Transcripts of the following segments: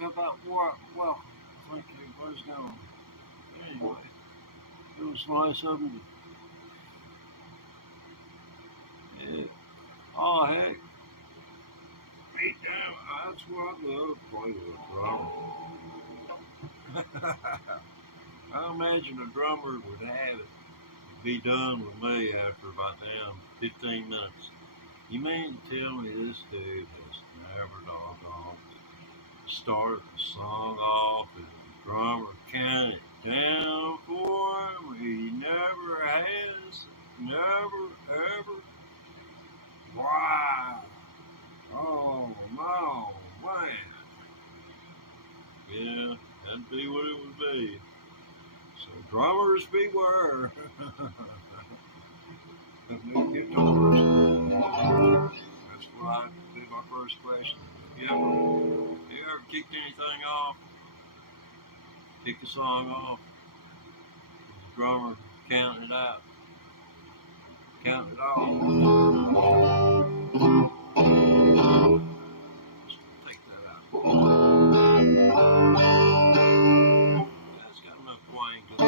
look about what? Well, I think everybody's gone. Anyway, it was nice of them. Yeah. Oh, heck. Me damn, that's what I love to play with a drummer. I imagine a drummer would have it be done with me after about damn 15 minutes. You mean to tell me this dude has never doggone started the song off and the drummer counted down for him? He never has. Never, ever. Wow. Oh, no, man. Yeah, that'd be what it would be. So drummers beware. New guitars. That's what I did my first question. You ever kicked anything off? Kick a song off? The drummer counting it out. Counting it off. Just take that out. That's got enough twang to it.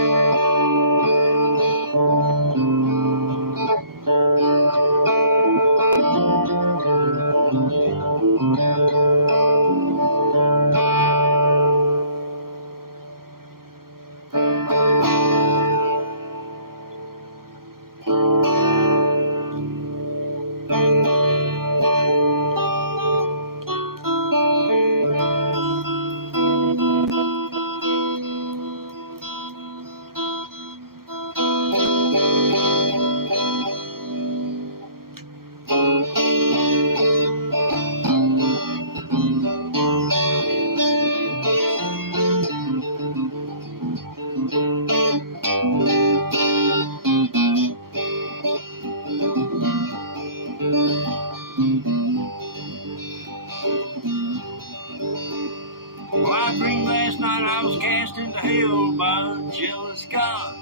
Well, I dreamed last night I was cast into hell by a jealous God.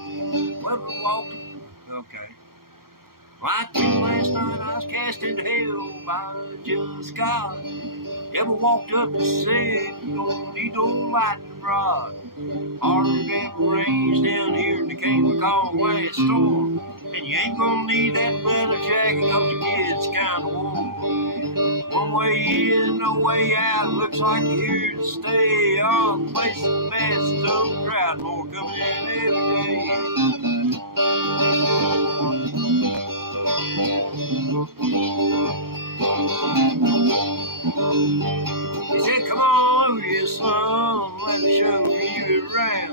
Well, we walked. Okay. Well, I dreamed last night I was cast into hell by a jealous God. Ever walked up and said, you don't need no lightning rod. Harder than rains down here in the Cape called last storm. And you ain't gonna need that leather jacket cause it gets kinda warm. One way in, no way out, looks like you're here to stay. Oh, the place is fast, so crowd more coming in every day. He said, come on over here, son, let me show you around.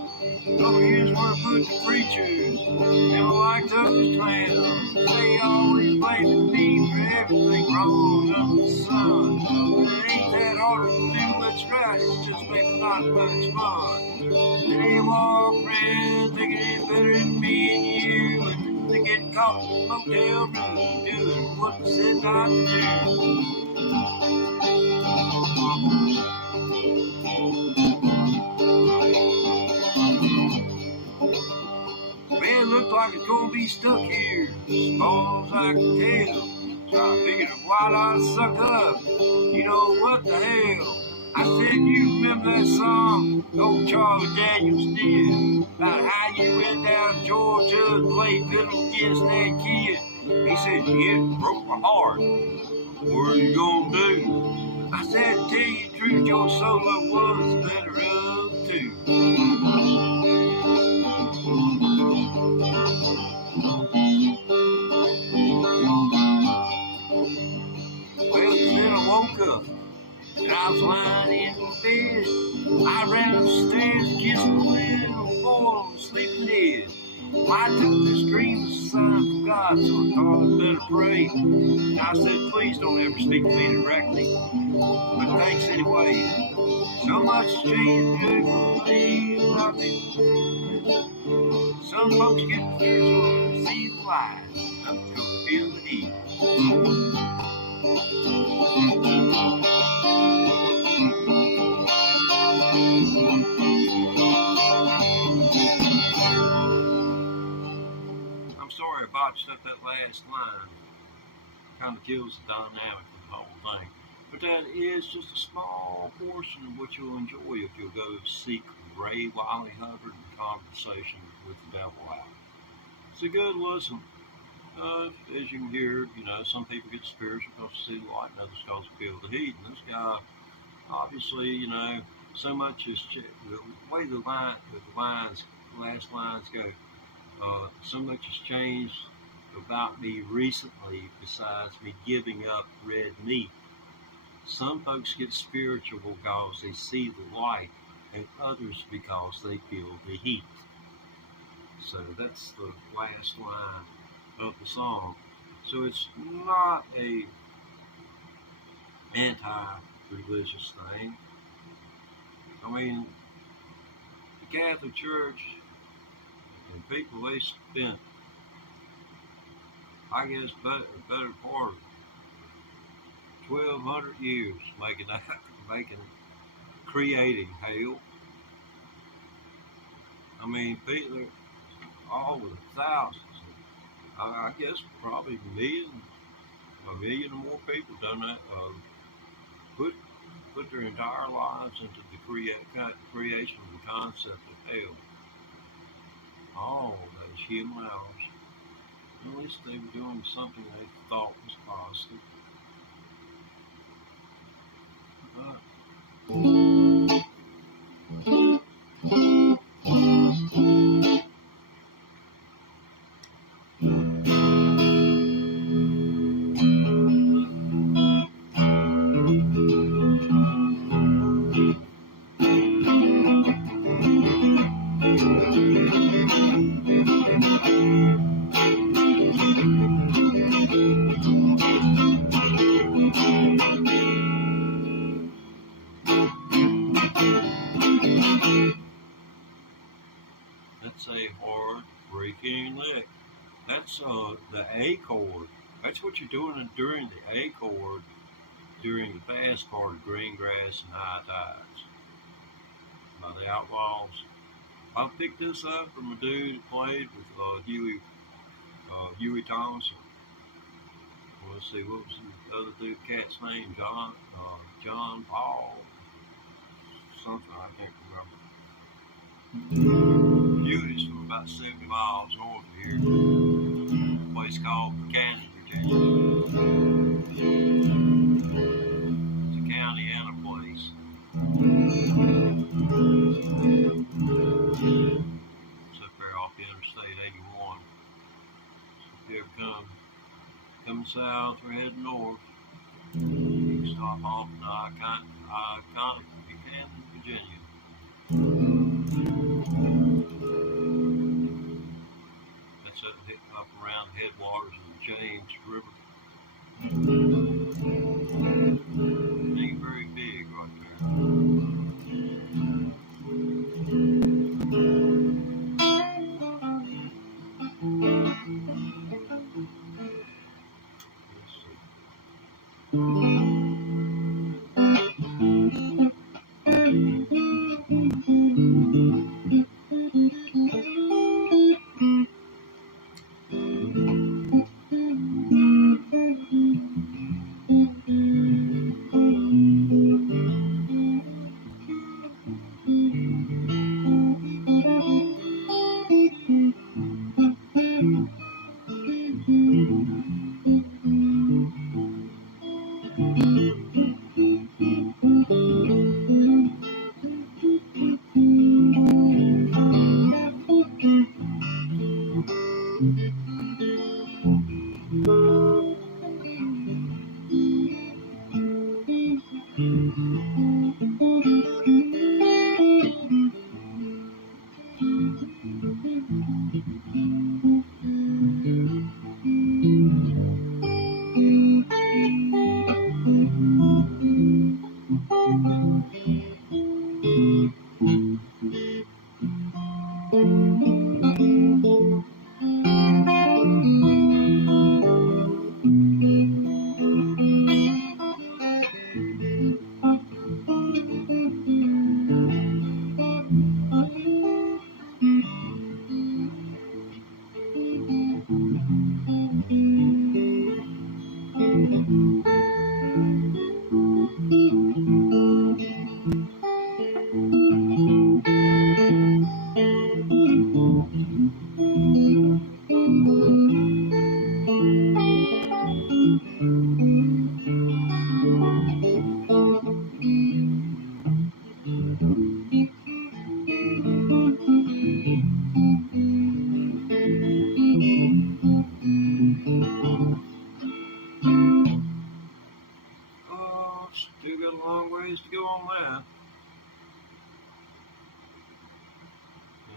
Over here's where I put the preachers, never like those clowns. They always blame me for everything wrong under the sun. But it ain't that hard to do what's right, it's just maybe not much fun. They walk around thinking it's better than me and you, and they get caught in the motel room doing what they said not to do. Well, it looked like it's gonna be stuck here, as far as I can tell. So I figured why not suck up? You know what the hell? I said, you remember that song old Charlie Daniels did about how you went down to Georgia and played fiddle against that kid? He said, yeah, it broke my heart. What are you gonna do? I said, to tell you the truth, your solo was better of two. Well, then I woke up and I was lying in the bed. I ran upstairs, kissed the little boy sleeping dead. Well, I took this dream as a sign from God, so I thought I'd better pray. And I said, please don't ever speak to me directly. But thanks anyway. So much changed good for me. Some folks get spiritual to see the light. I'm gonna feel the heat. I'm sorry I botched up that last line. Kind of kills the dynamic of the whole thing. But that is just a small portion of what you'll enjoy if you'll go seek Ray Wiley Hubbard in conversation with the devil out. It's a good listen. As you can hear, some people get spiritual because they see the light, and others because they feel the heat. And this guy, obviously, so much is the way the last lines go. So much has changed about me recently besides me giving up red meat. Some folks get spiritual because they see the light, and others because they feel the heat. So that's the last line of the song. So it's not a anti-religious thing. I mean, the Catholic Church and people, they spent, I guess, a better part of 1,200 years creating hell. I mean, people are all with thousands. I guess probably a million or more people done that. Put their entire lives into the creation of the concept of hell. All those human hours. At least they were doing something they thought was positive. That's a hard breaking lick. That's the A chord. That's what you're doing during the A chord during the fast part of Green Grass and High Tides by the Outlaws. I picked this up from a dude who played with Huey Thompson. Let's see, what was the other dude cat's name? John Paul something, I can't remember. Huey's from about 70 miles north of here, a place called Buchanan, Virginia. It's a county and a place. It's up there off the Interstate 81. So if you ever coming south or heading north, you can stop off in iconic Buchanan, Virginia. That's up around the headwaters of the James River. Ain't very big right there.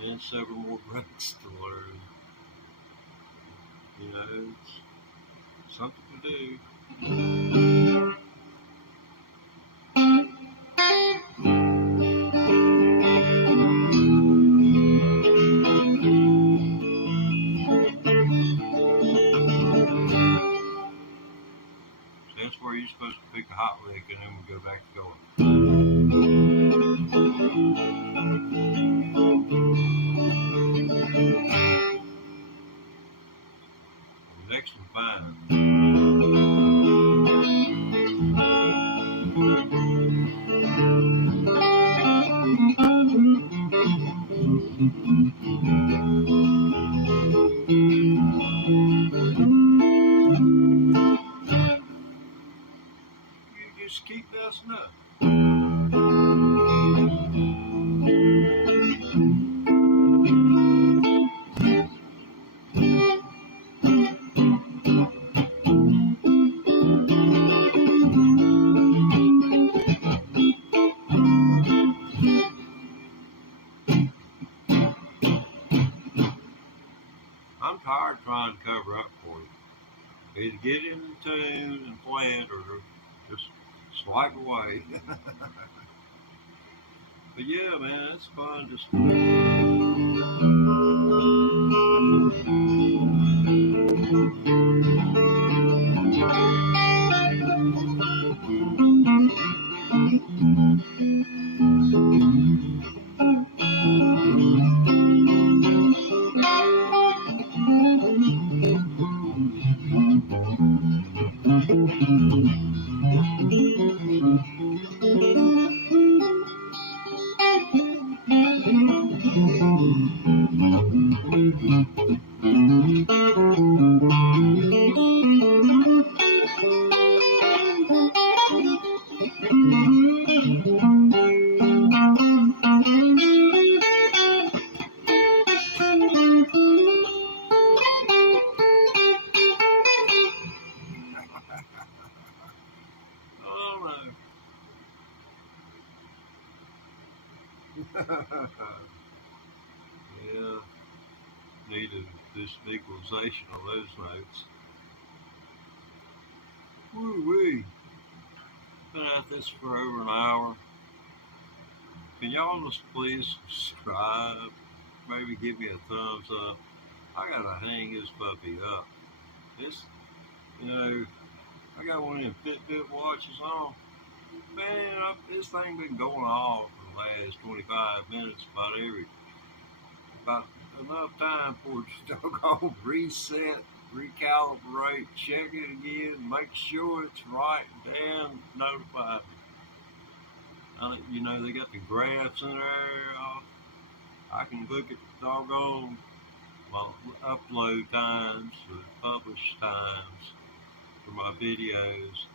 and several more breaks to learn. You know, it's something to do. That's where you're supposed to pick a hot lick and then we go back to going. The next one's fine. You just keep messing up. I'm tired trying to cover up for you. Either get in the tune and play it or just swipe away. But yeah, man, it's fun. Just yeah, needed this equalization on those notes. Woo-wee. Been at this for over an hour. Can y'all just please subscribe? Maybe give me a thumbs up. I gotta hang this puppy up. It's, you know, I got one of them Fitbit watches on. Man, this thing been going off for the last 25 minutes about enough time for it to go reset, recalibrate, check it again, make sure it's right, damn, notify me. You know, they got the graphs in there. I can look at the doggone my upload times, the publish times for my videos.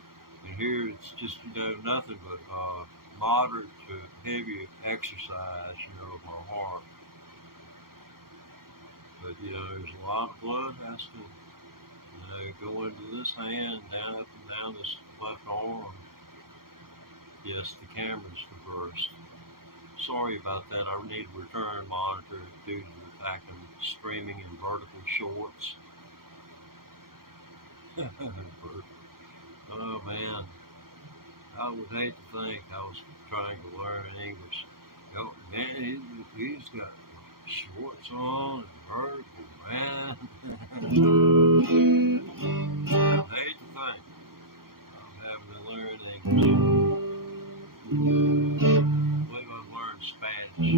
And here it's just, you know, nothing but moderate to heavy exercise, you know, of my heart. But, you know, there's a lot of blood has to, you know, go into this hand, down up and down this left arm. Yes, the camera's reversed. Sorry about that. I need a return monitor due to the fact I'm streaming in vertical shorts. Oh man, I would hate to think I was trying to learn English. Oh, man, he's got shorts on and vertical, man. I hate to think I'm having to learn English. I believe I've learned Spanish.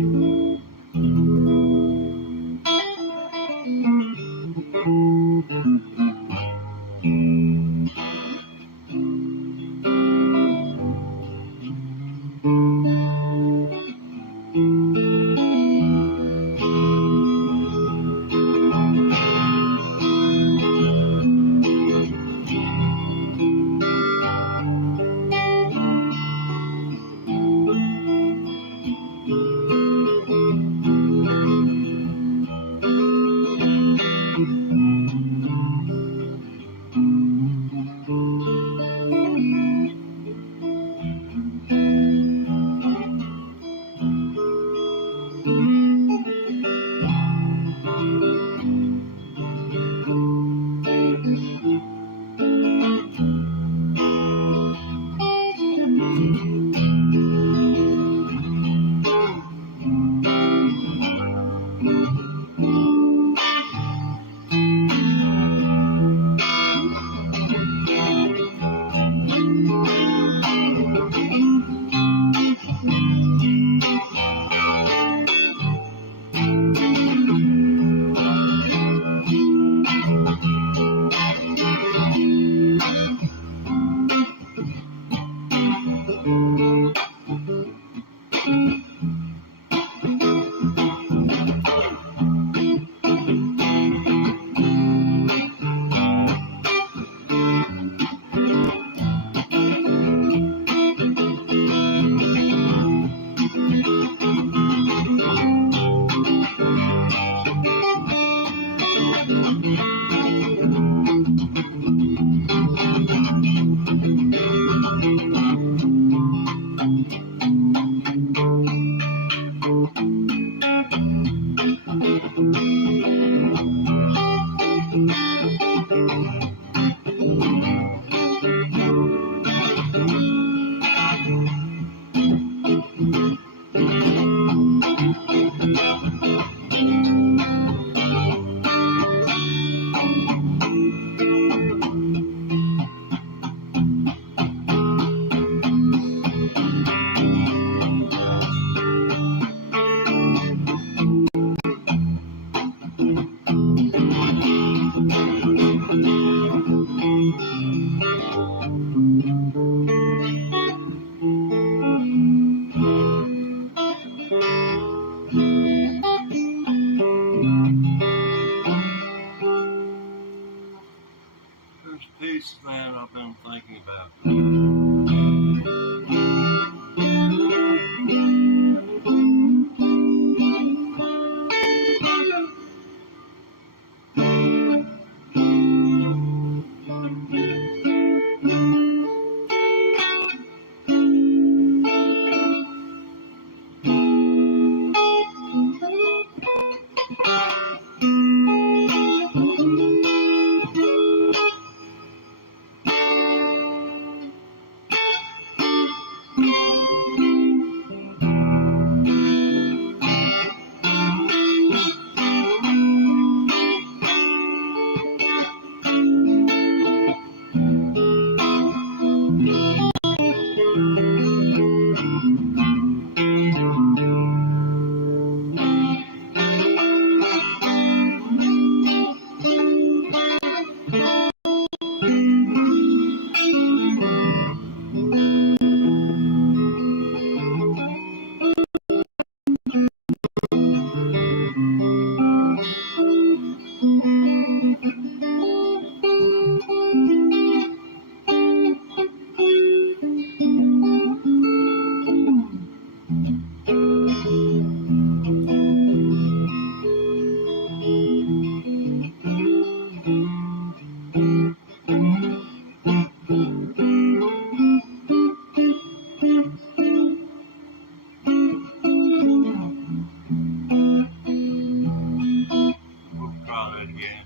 There's a piece that I've been thinking about. We'll try that again.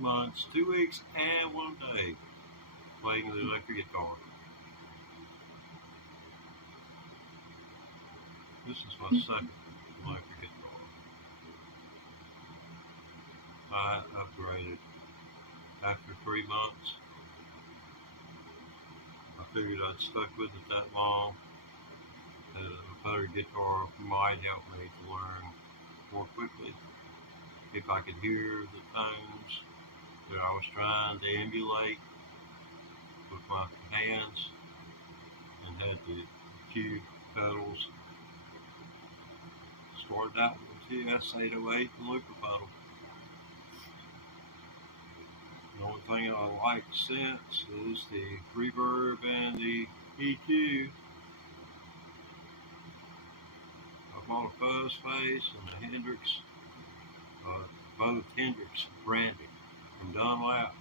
Months, 2 weeks, and 1 day playing the electric guitar. This is my second electric guitar. I upgraded after 3 months. I figured I'd stuck with it that long, that a better guitar might help me to learn more quickly. If I could hear the tones that I was trying to emulate with my hands and had the cue pedals. Started out with the S808 and looper pedal. thing I like since is the reverb and the EQ. I bought a Fuzz Face and a Hendrix, both Hendrix branded from Dunlap.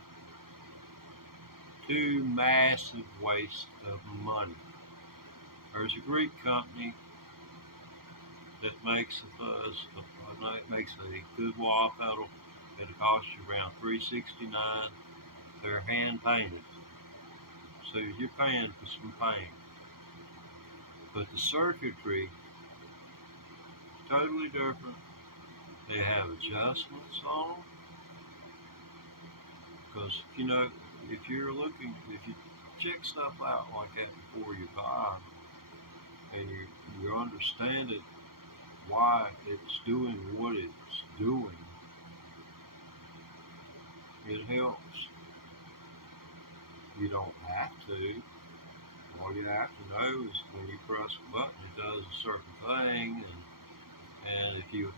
Two massive wastes of money. There's a Greek company that makes a fuzz, it makes a good wah pedal. It'll cost you around $369. They're hand painted, so you're paying for some paint. But the circuitry is totally different. They have adjustments on them. Because, you know, if you check stuff out like that before you buy, and you understand it, why it's doing what it's doing, it helps. You don't have to. All you have to know is when you press a button, it does a certain thing, and if you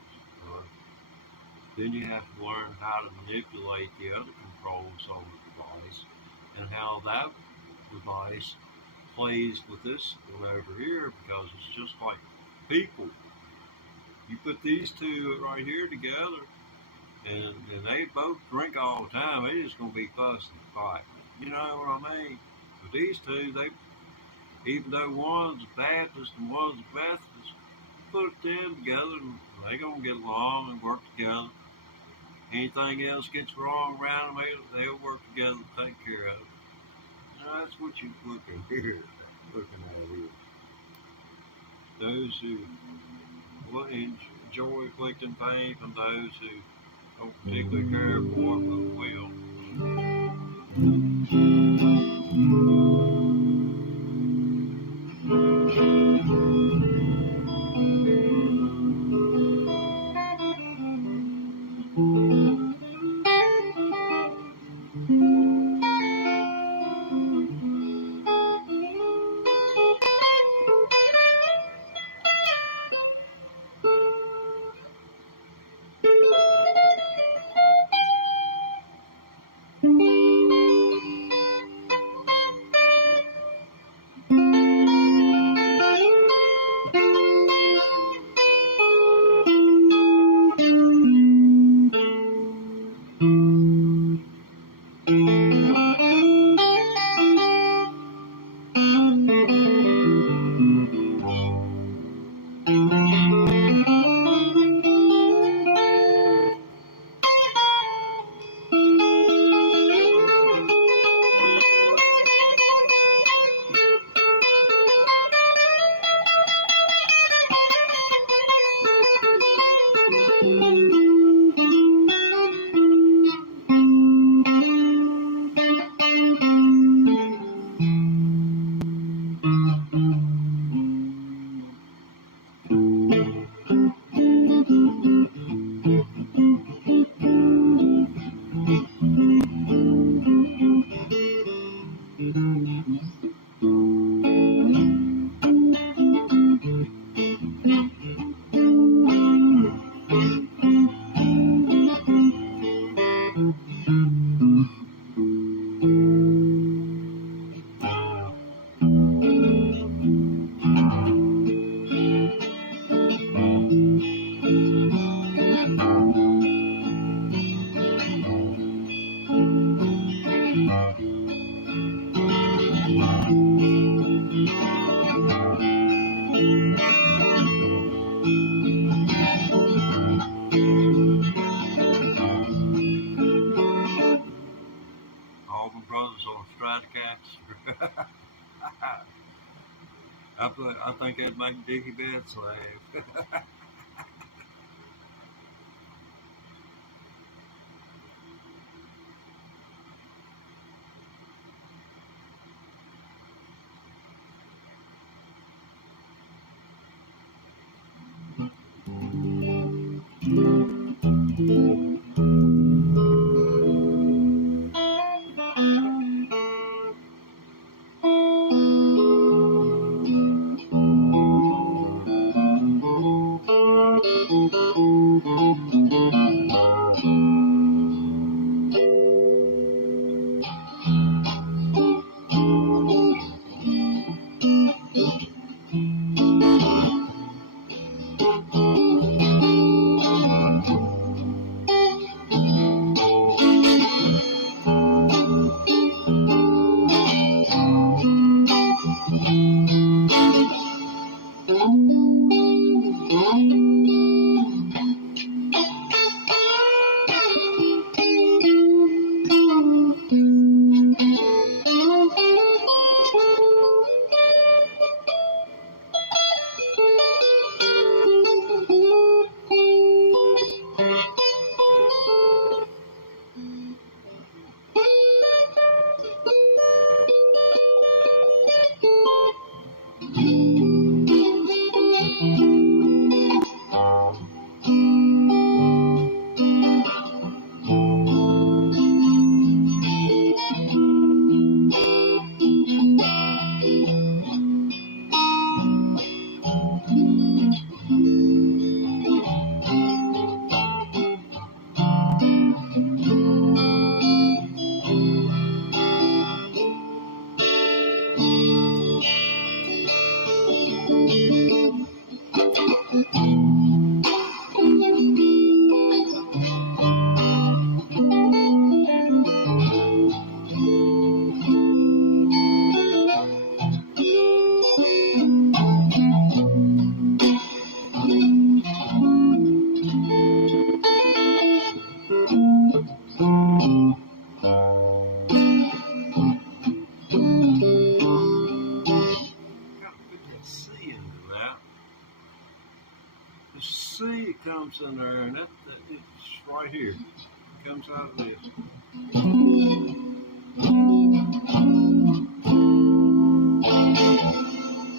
then you have to learn how to manipulate the other controls on the device and how that device plays with this one over here, because it's just like people. You put these two right here together, and they both drink all the time. They're just going to be fussing and fighting. You know what I mean? But these two, even though one's Baptist and one's Methodist, put them together and they're going to get along and work together. Anything else gets wrong around them, they'll work together to take care of it. Now, that's what you're looking at here. Those who enjoy inflicting pain from those who don't particularly care for it, but will. Allman Brothers on Stratocaster. I think that'd make Dickie Betts laugh. that's in there, and it's right here. It comes out of this.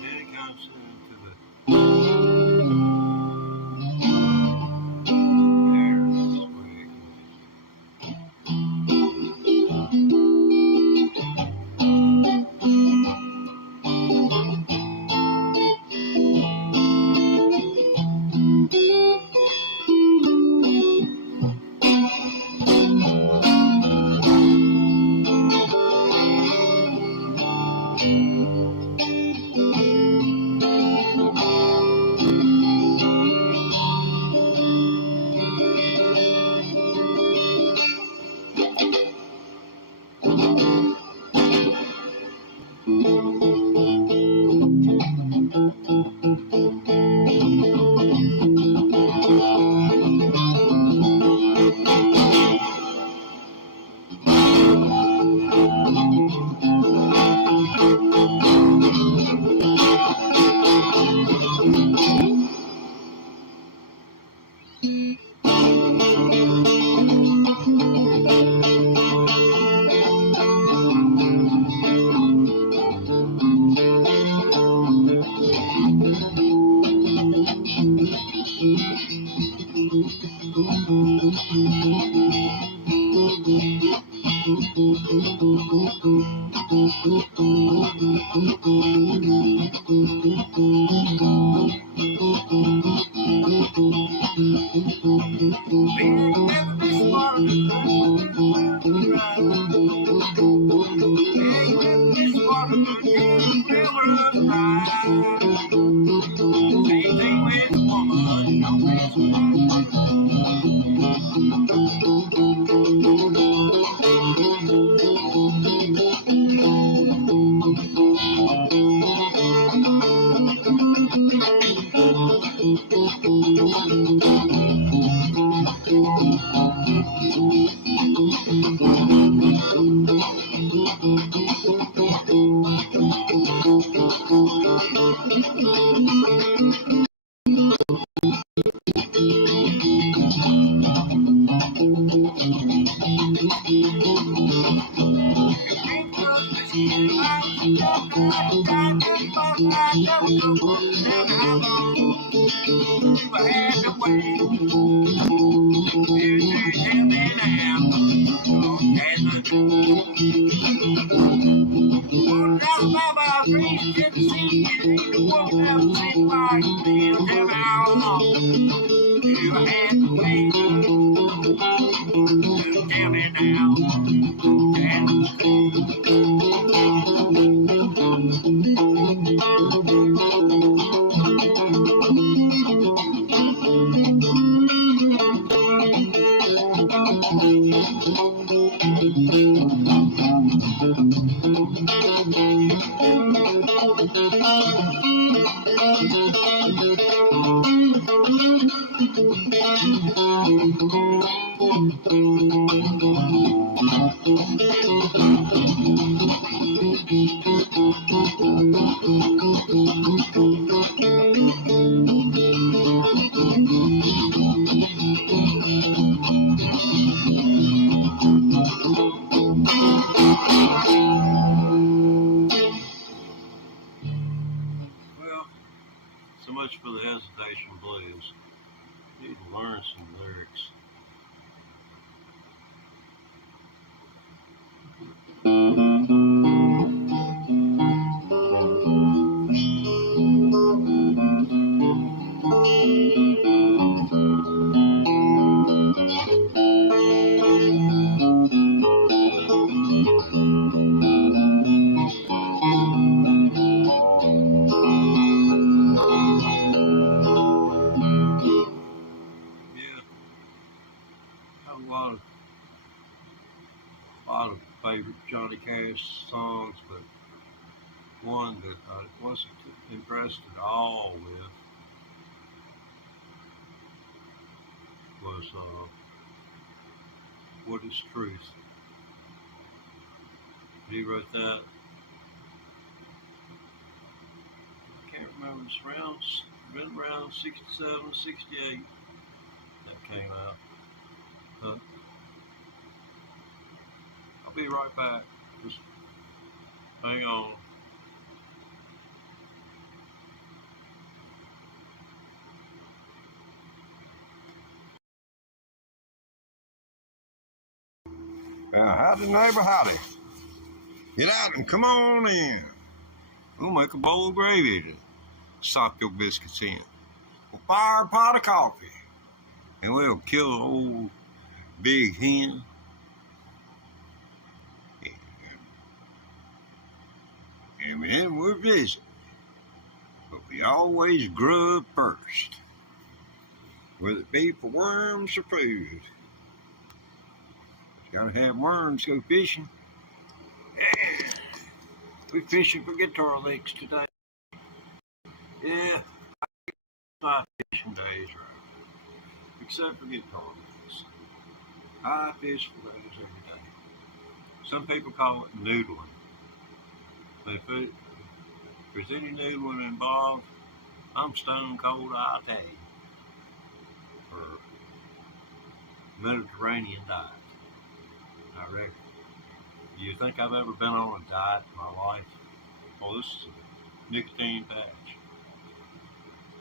Then it comes into the so much for the Hesitation Blues. Need to learn some lyrics. A lot of favorite Johnny Cash songs, but one that I wasn't impressed at all with was What is Truth? He wrote that. I can't remember, it's been around 67, 68. came out. Huh? I'll be right back. Just hang on. Howdy, neighbor, howdy. Get out and come on in. We'll make a bowl of gravy to sock your biscuits in. We'll fire a pot of coffee. And we'll kill an old big hen. And then we'll visit. But we always grub first. Whether it be for worms or food. Gotta have worms to go fishing. Yeah. We're fishing for guitar licks today. Yeah, my fishing days right. Except for guitar licks. I fish for those every day. Some people call it noodling. If there's any noodling involved, I'm stone cold, I'll tell you. For Mediterranean diet. I reckon. Do you think I've ever been on a diet in my life? Well, this is a nicotine patch.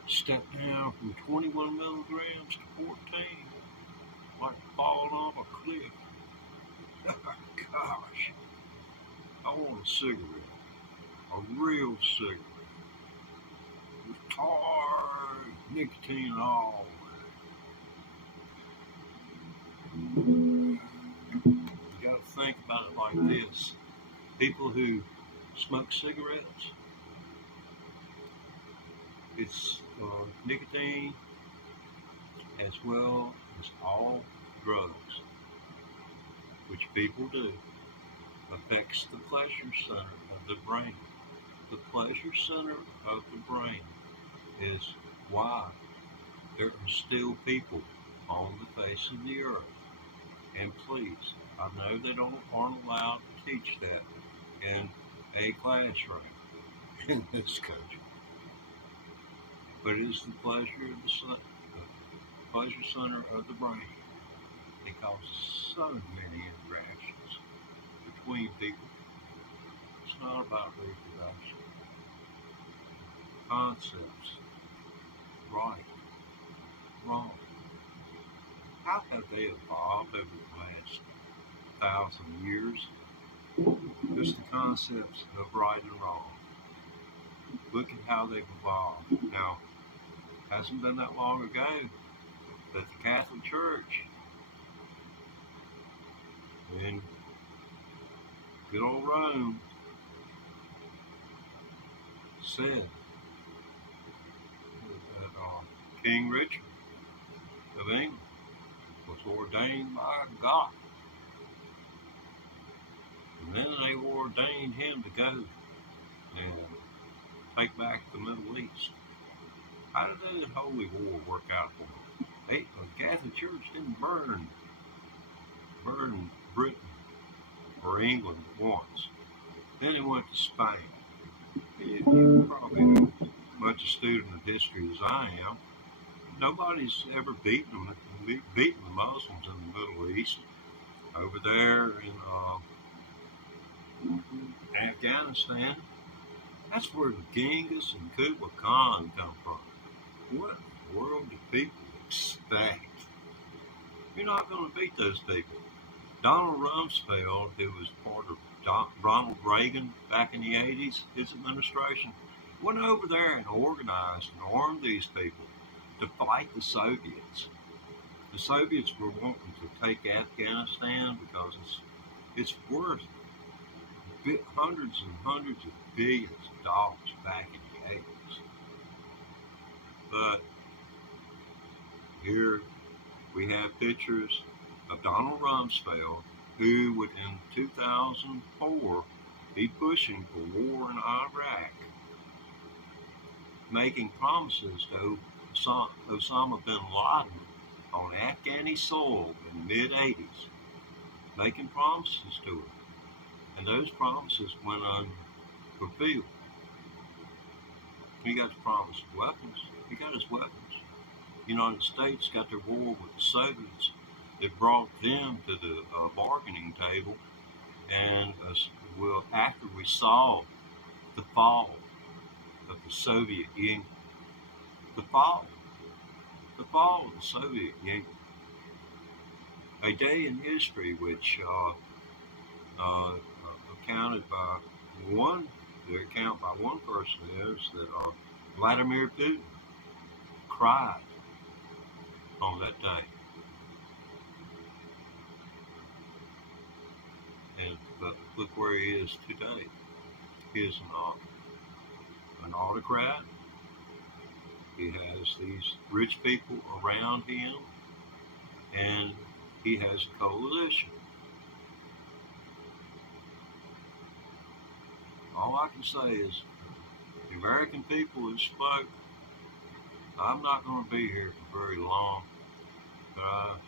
Step down from 21 milligrams to 14. Like falling off a cliff. Gosh. I want a cigarette. A real cigarette. With tar, nicotine and all. You gotta think about it like this. People who smoke cigarettes, it's nicotine as well as all drugs, which people do, affects the pleasure center of the brain. The pleasure center of the brain is why there are still people on the face of the earth. And please, I know they aren't allowed to teach that in a classroom in this country. But it is the pleasure of the pleasure center of the brain. It causes so many interactions between people. It's not about reproduction. Concepts, right, wrong. How have they evolved over the last 1,000 years? Just the concepts of right and wrong. Look at how they've evolved. Now, it hasn't been that long ago that the Catholic Church in good old Rome said that King Richard of England was ordained by God. And then they ordained him to go and take back the Middle East. How did that Holy War work out for them? The Catholic Church didn't burn Britain or England once. Then it went to Spain. You're probably as much a student of history as I am. Nobody's ever beaten the Muslims in the Middle East. Over there in Afghanistan, that's where Genghis and Kublai Khan come from. What in the world do people expect? You're not going to beat those people. Donald Rumsfeld, who was part of Ronald Reagan back in the 80s, his administration, went over there and organized and armed these people to fight the Soviets. The Soviets were wanting to take Afghanistan because it's worth hundreds and hundreds of billions of dollars back in the 80s. But here we have pictures of Donald Rumsfeld, who would in 2004 be pushing for war in Iraq, making promises to Osama bin Laden on Afghani soil in the mid-80s, making promises to him. And those promises went unfulfilled. He got the promise of weapons. He got his weapons. United States got their war with the Soviets. It brought them to the bargaining table, and well, after we saw the fall of the Soviet Union, the fall of the Soviet Union, a day in history which accounted by one, the account by one person is that Vladimir Putin cried on that day. But look where he is today. He is an autocrat. He has these rich people around him, and he has a coalition. All I can say is the American people who spoke, I'm not going to be here for very long, but I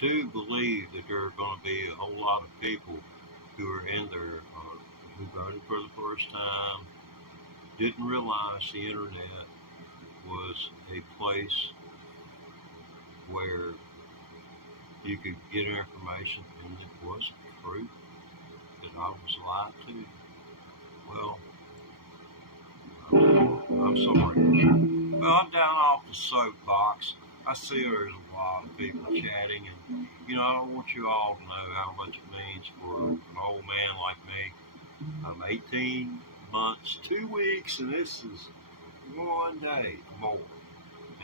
do believe that there are going to be a whole lot of people who are in there who voted for the first time, didn't realize the internet was a place where you could get information and it wasn't true, that I was lied to. Well, I'm sorry. Well, I'm down off the soapbox. I see there's a lot of people chatting, and I don't want you all to know how much it means for an old man like me. I'm 18 months, 2 weeks, and this is one day more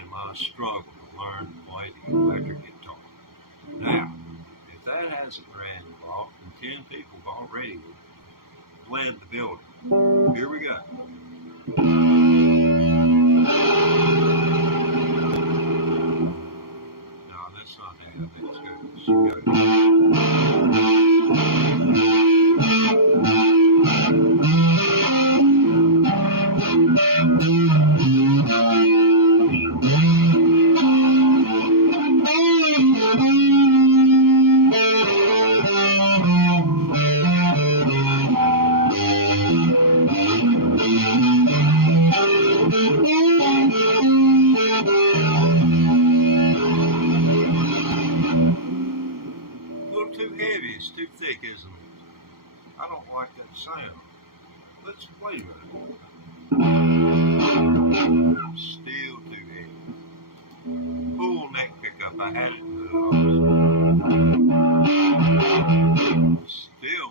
in my struggle to learn to play the electric guitar. Now, if that hasn't ran off, then 10 people have already fled the building. Here we go. No, that's not how things go. Let's go. It's too thick, isn't it? I don't like that sound. Let's wait a minute. Still too heavy. Full neck pickup. I had it in the office. Still.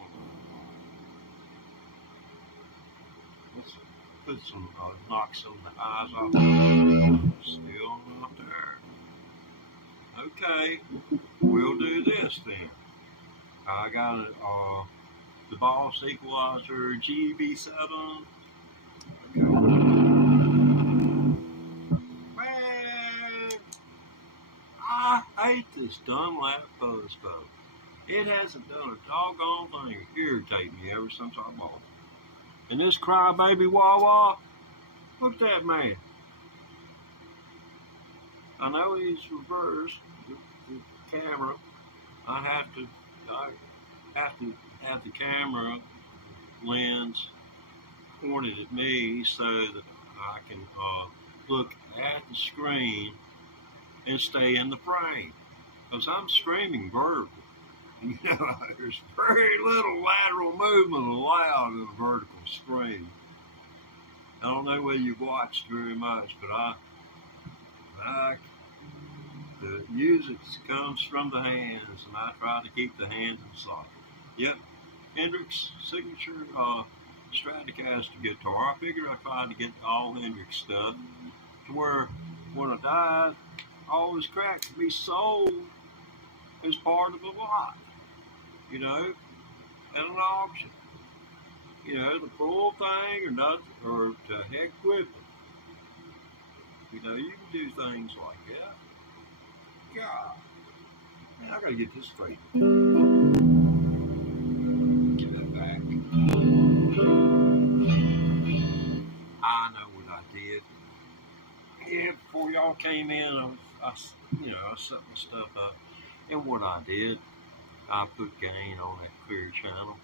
Let's put some knocks on the eyes off. Still not there. Okay, we'll do this then. I got the Boss Equalizer GB7. Okay. Man, I hate this Dunlap Fuzz Bow. It hasn't done a doggone thing to irritate me ever since I bought it. And this crybaby Wawa, look at that man. I know he's reversed the camera. I have to have the camera lens pointed at me so that I can look at the screen and stay in the frame. Because I'm streaming vertical. There's very little lateral movement allowed in a vertical stream. I don't know whether you've watched very much, but the music comes from the hands, and I try to keep the hands in sight. Yep, Hendrix signature Stratocaster guitar. I figured I'd try to get all Hendrix stuff to where when I died, all this crap could be sold as part of a lot, at an auction. The full thing or nothing, or to heck with it. You can do things like that. God, man, I gotta get this straight. Give that back. I know what I did. Yeah, before y'all came in, I set my stuff up. And what I did, I put gain on that clear channel.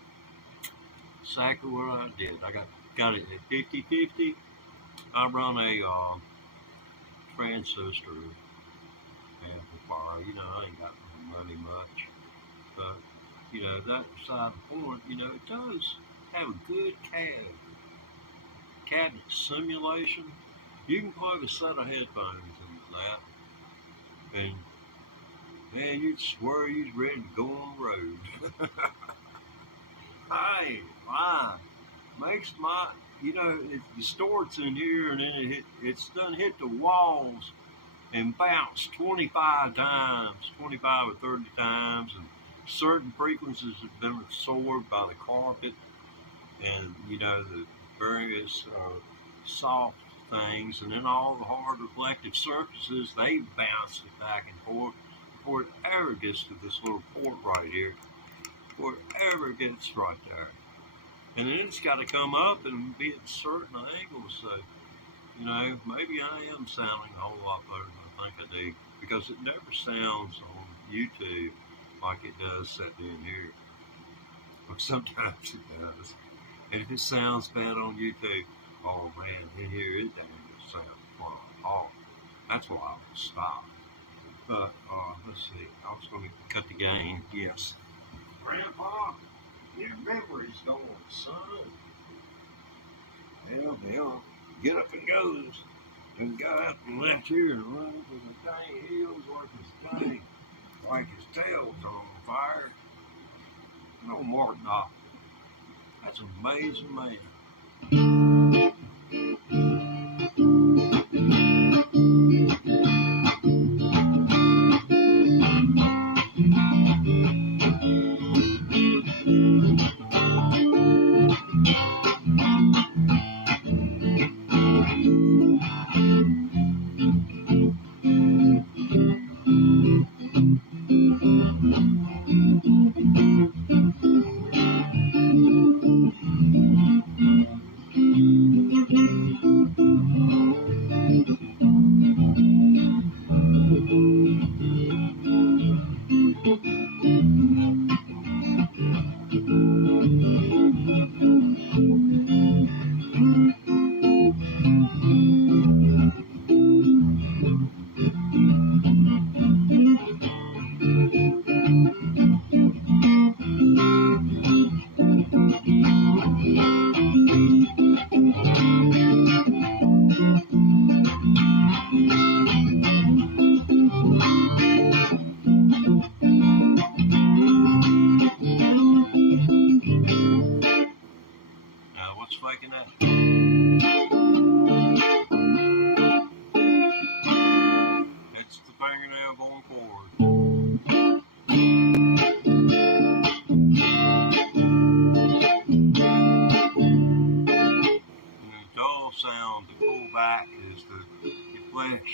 Exactly what I did. I got it at 50-50. I run a transistor amplifier. You know, I ain't got no money much, but you know, that beside the point, you know, it does have a good cabinet simulation. You can plug a set of headphones into that, and man, you'd swear you're ready to go on the road. Hey, lying. Makes my, you know, it distorts in here, and then it's done hit the walls and bounced 25 times, 25 or 30 times, and certain frequencies have been absorbed by the carpet, and you know, the various soft things, and then all the hard reflective surfaces, they bounce it back and forth before it ever gets to this little port right here, before it ever gets right there. And then it's got to come up and be at certain angles. So, you know, maybe I am sounding a whole lot better than I think I do, because it never sounds on YouTube like it does sitting in here. But sometimes it does. And if it sounds bad on YouTube, oh man, in here it doesn't sound fun at all. That's why I will stop. But let's see, I was going to cut the gain. Yes. Grandpa, your memory's going, son. Hell, get up and goes. And got up and left here and run into the dang hills like his tail's on fire. No more not. That's an amazing man. What's faking that? It's the fingernail going forward. And the dull sound, the pull back, is the flesh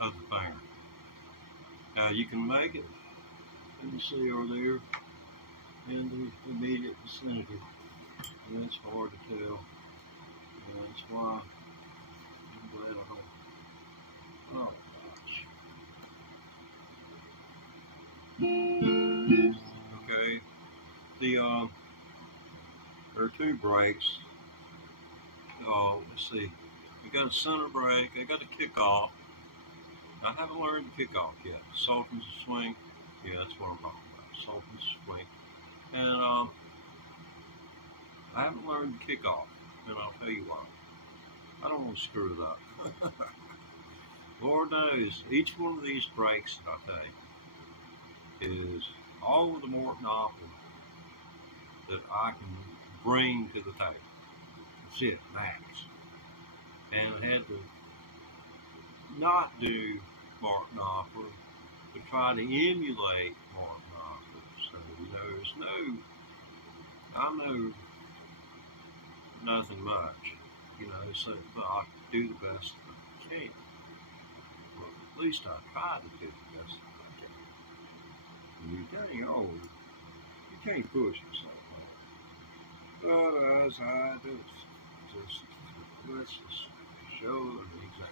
of the finger. Now you can make it, let me see over there, in the immediate vicinity. And that's hard to tell. And that's why I'm glad I don't. Oh gosh. Okay. There are two brakes. Let's see. We got a center brake. I got a kickoff. I haven't learned the kickoff yet. Sultan's swing. Yeah, that's what I'm talking about. Sultan's swing. And I haven't learned the kickoff, and I'll tell you why. I don't want to screw it up. Lord knows, each one of these brakes that I take is all of the Morton Opel that I can bring to the table. That's it, max. And I had to not do Morton Opel, but try to emulate Morton Opel. So, you know, there's no, I know nothing much, you know, so but I do the best I can. Well, at least I try to do the best I can. When you're getting old, you can't push yourself hard. But as I just let's just show an example.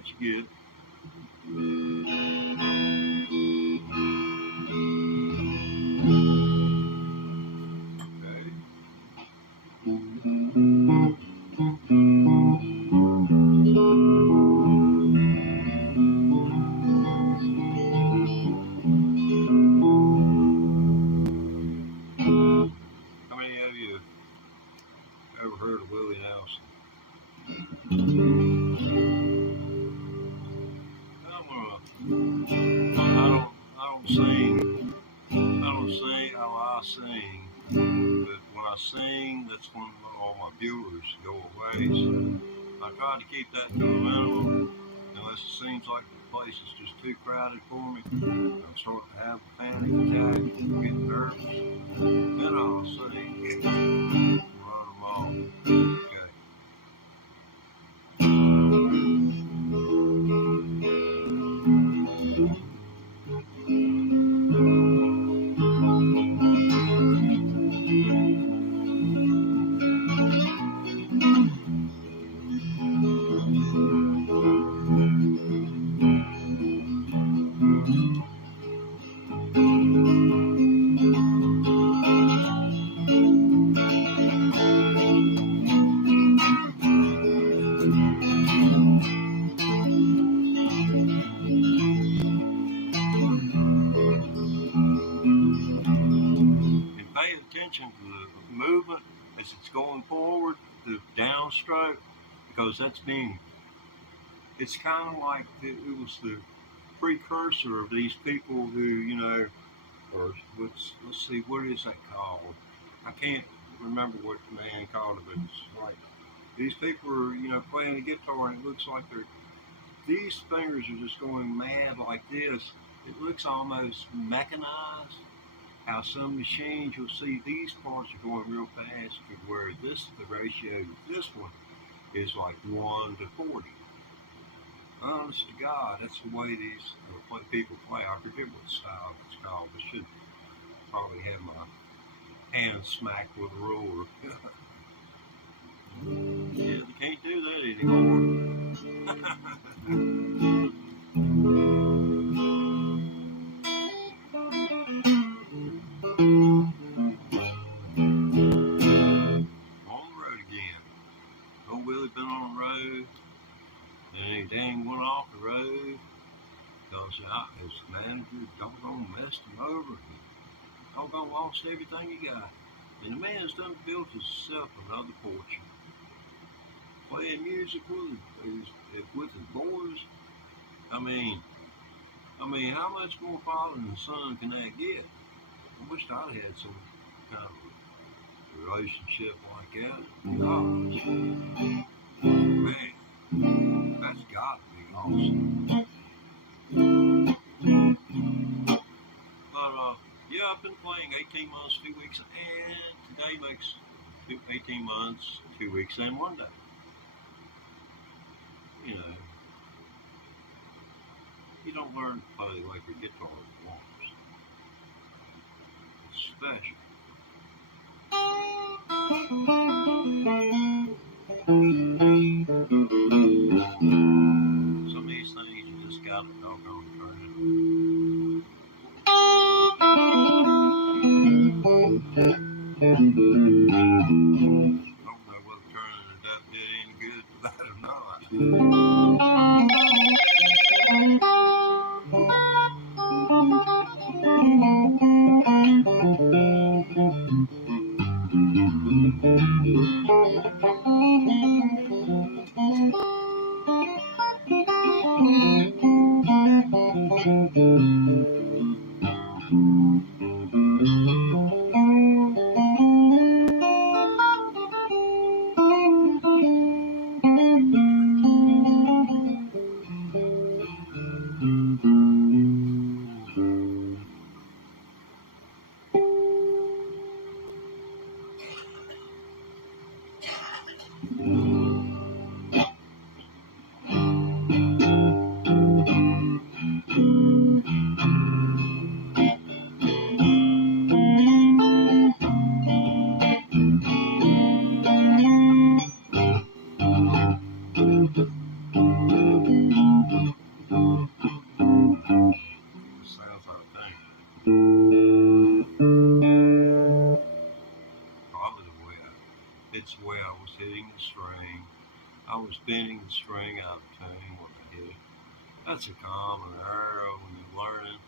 what you get. How many of you ever heard of Willie Nelson? I don't sing. I sing. But when I sing, that's when all my viewers go away. So I try to keep that to a minimum, unless it seems like the place is just too crowded for me. I'm starting to have a panic attack, get nervous, then I'll sing, run them off. Okay. To the movement as it's going forward, the downstroke, because it's kind of like it was the precursor of these people who, or let's see, what is that called? I can't remember what the man called it, but it's like these people are, playing the guitar and it looks like these fingers are just going mad like this. It looks almost mechanized. How some machines, you'll see these parts are going real fast, where the ratio to this one is like 1 to 40. Honest to God, that's the way these people play. I forget what style it's called. I should probably have my hand smacked with a ruler. Yeah, they can't do that anymore. Dang went off the road because his manager doggone messed him over. Doggone lost everything he got. And the man's done built himself another fortune. Playing music with his boys. I mean, how much more father and son can that get? I wish I'd had some kind of relationship like that. Gosh. Man. That's got to be awesome. But, yeah, I've been playing 18 months, 2 weeks, and today makes 18 months, 2 weeks, and 1 day. You don't learn to play like your guitar once. It's special. Some of these things you just got to doggone turn it. I don't know whether turning it up did any good for that or not. that's the way I was hitting the string. I was bending the string out of tune when I hit it. That's a common error when you're learning.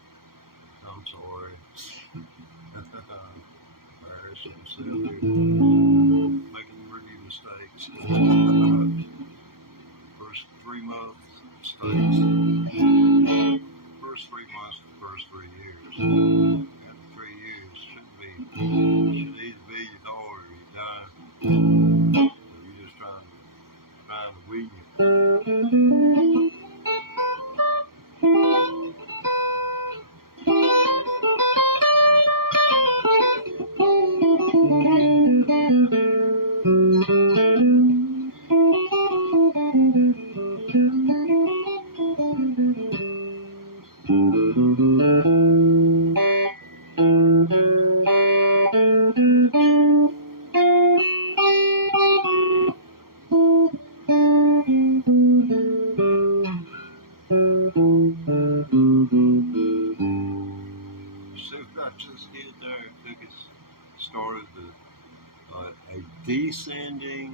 I'm sorry. Embarrassing myself making rookie mistakes. First 3 months mistakes. First 3 months, the first 3 years. After 3 years, should either be your daughter or your dime. So you're just trying to weed you. So I just did there, took it, started a descending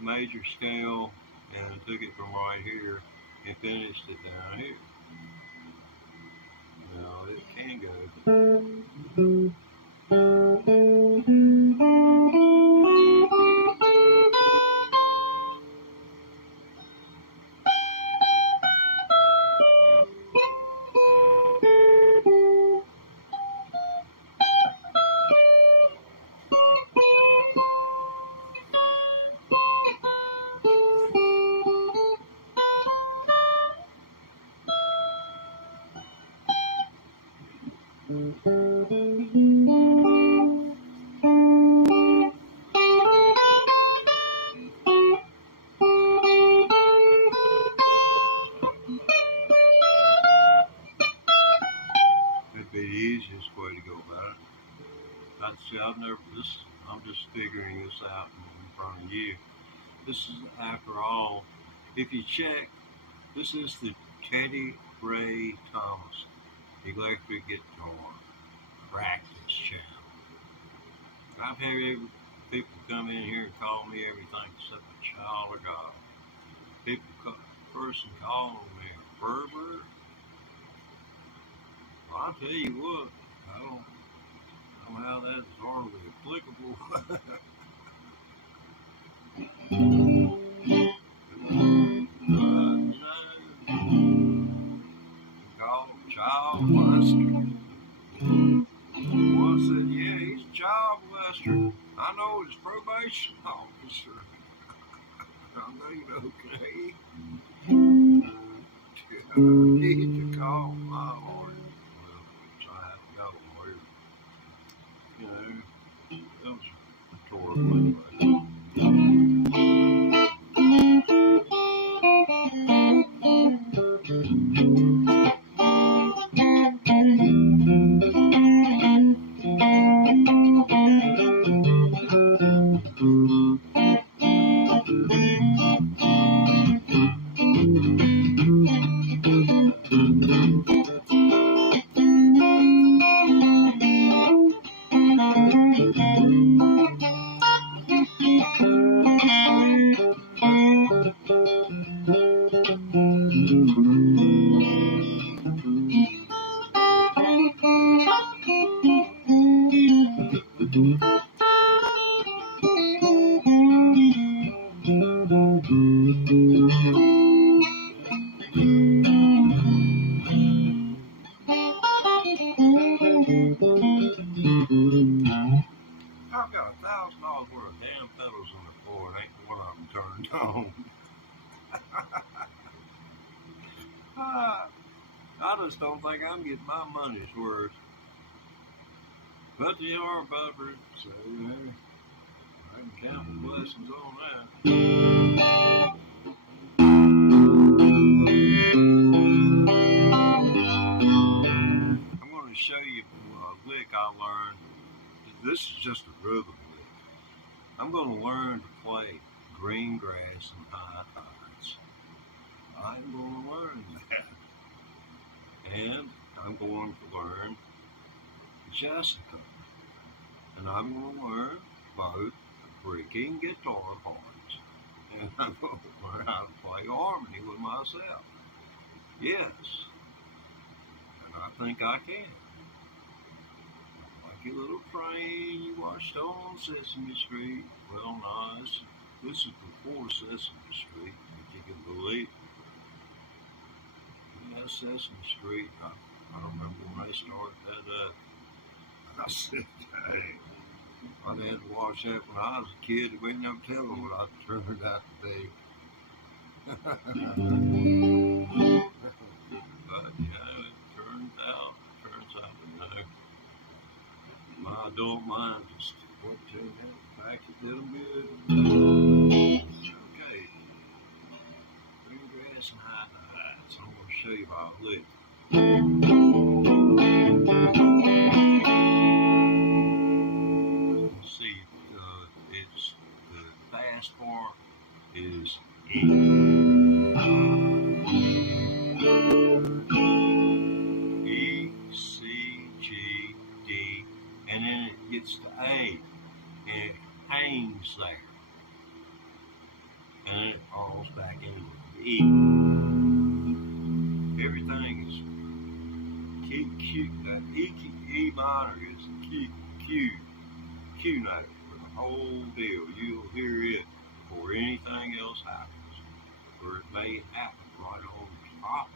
major scale, and I took it from right here and finished it down here. Now it can go. That'd be the easiest way to go about it. I'm just figuring this out in front of you. This is, after all, if you check, this is the Teddy Ray Thomas electric guitar practice channel. I've had people come in here and call me everything except a child of God. Person calling me a pervert. Well, I'll tell you what, I don't know how that's hardly applicable. Called child molester. One said, yeah, he's a child molester. I know his probation officer. I mean, okay. I need to call my lawyer. Well, so I have to go lawyer. You know, that was rhetorical anyway. I've got $1,000 worth of damn pedals on the floor, and ain't one of them turned on. I just don't think I'm getting my money's worth. But they are buffers, so I can count the blessings on that. I'm going to show you a lick I learned. This is just a rhythm lick. I'm going to learn to play green grass and high highs. I'm going to learn that. And I'm going to learn Jessica. And I'm going to learn both freaking guitar parts. And I'm going to learn how to play harmony with myself. Yes. And I think I can. Like a little train you watched on Sesame Street. Well, no, this is before Sesame Street, if you can believe it. Yeah, Sesame Street. I remember when they started that up. I said, dang. I had to watch that when I was a kid. We never tell them what I turned out to be. But, yeah, it turns out, my adult mind just went to that fact it did them good. Okay. Green grass and high heights. I'm going to show you how I live. See, it's the fast part is E. E, C, G, D, and then it gets to A, and it hangs there, and then it falls back into E. Everything is Q. That E minor is Q note for the whole deal. You'll hear it before anything else happens, or it may happen right on top of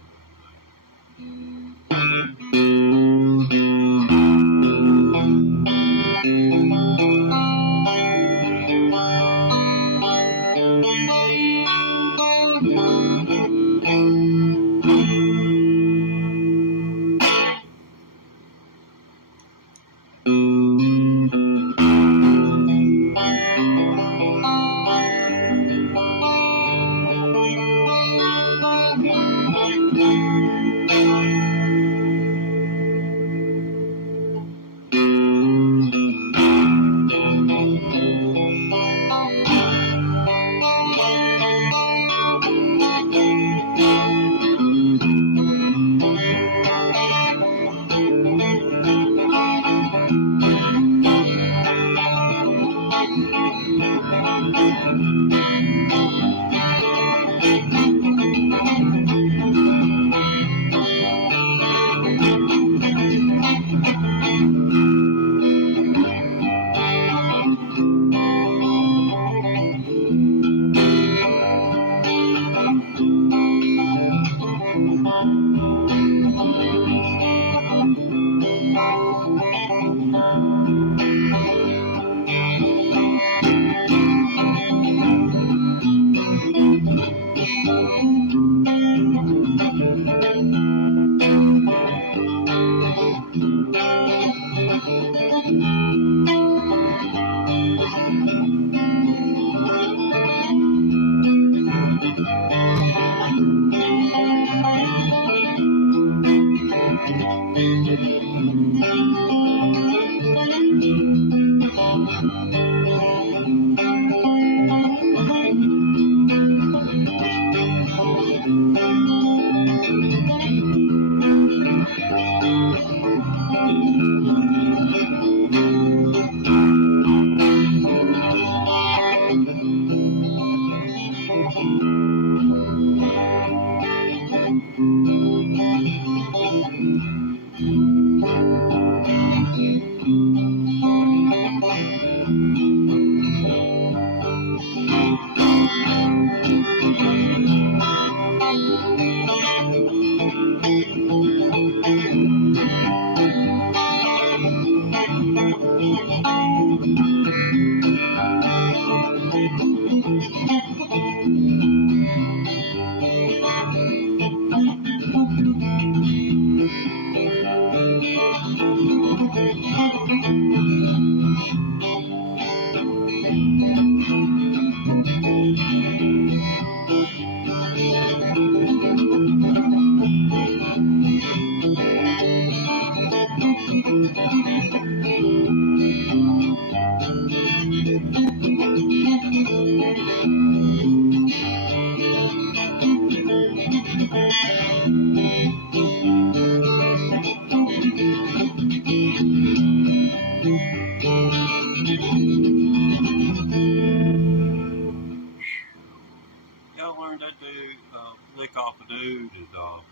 a dude that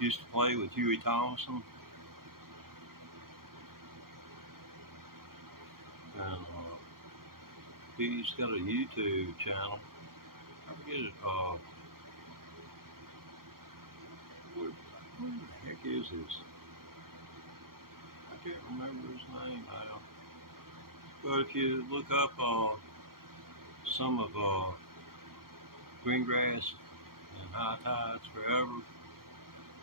used to play with Huey Thompson. And he's got a YouTube channel. I forget it. What the heck is this? I can't remember his name now. But if you look up some of Greengrass and High Tides Forever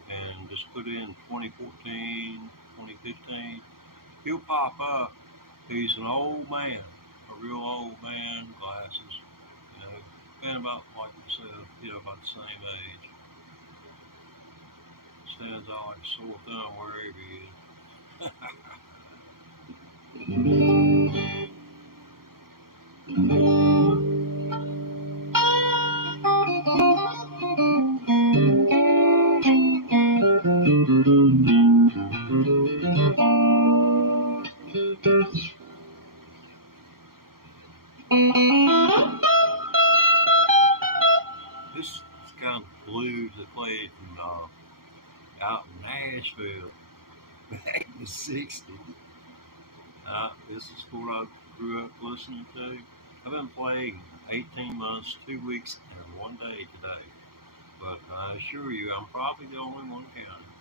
and just put in 2014, 2015, he'll pop up. He's an old man, a real old man, glasses, you know, and about like himself, you know, about the same age. Stands out like a sore thumb wherever he is. This is kind of blues they played from out in Nashville back in the 60s. This is what I grew up listening to. I've been playing 18 months, 2 weeks, and 1 day today. But I assure you, I'm probably the only one counting.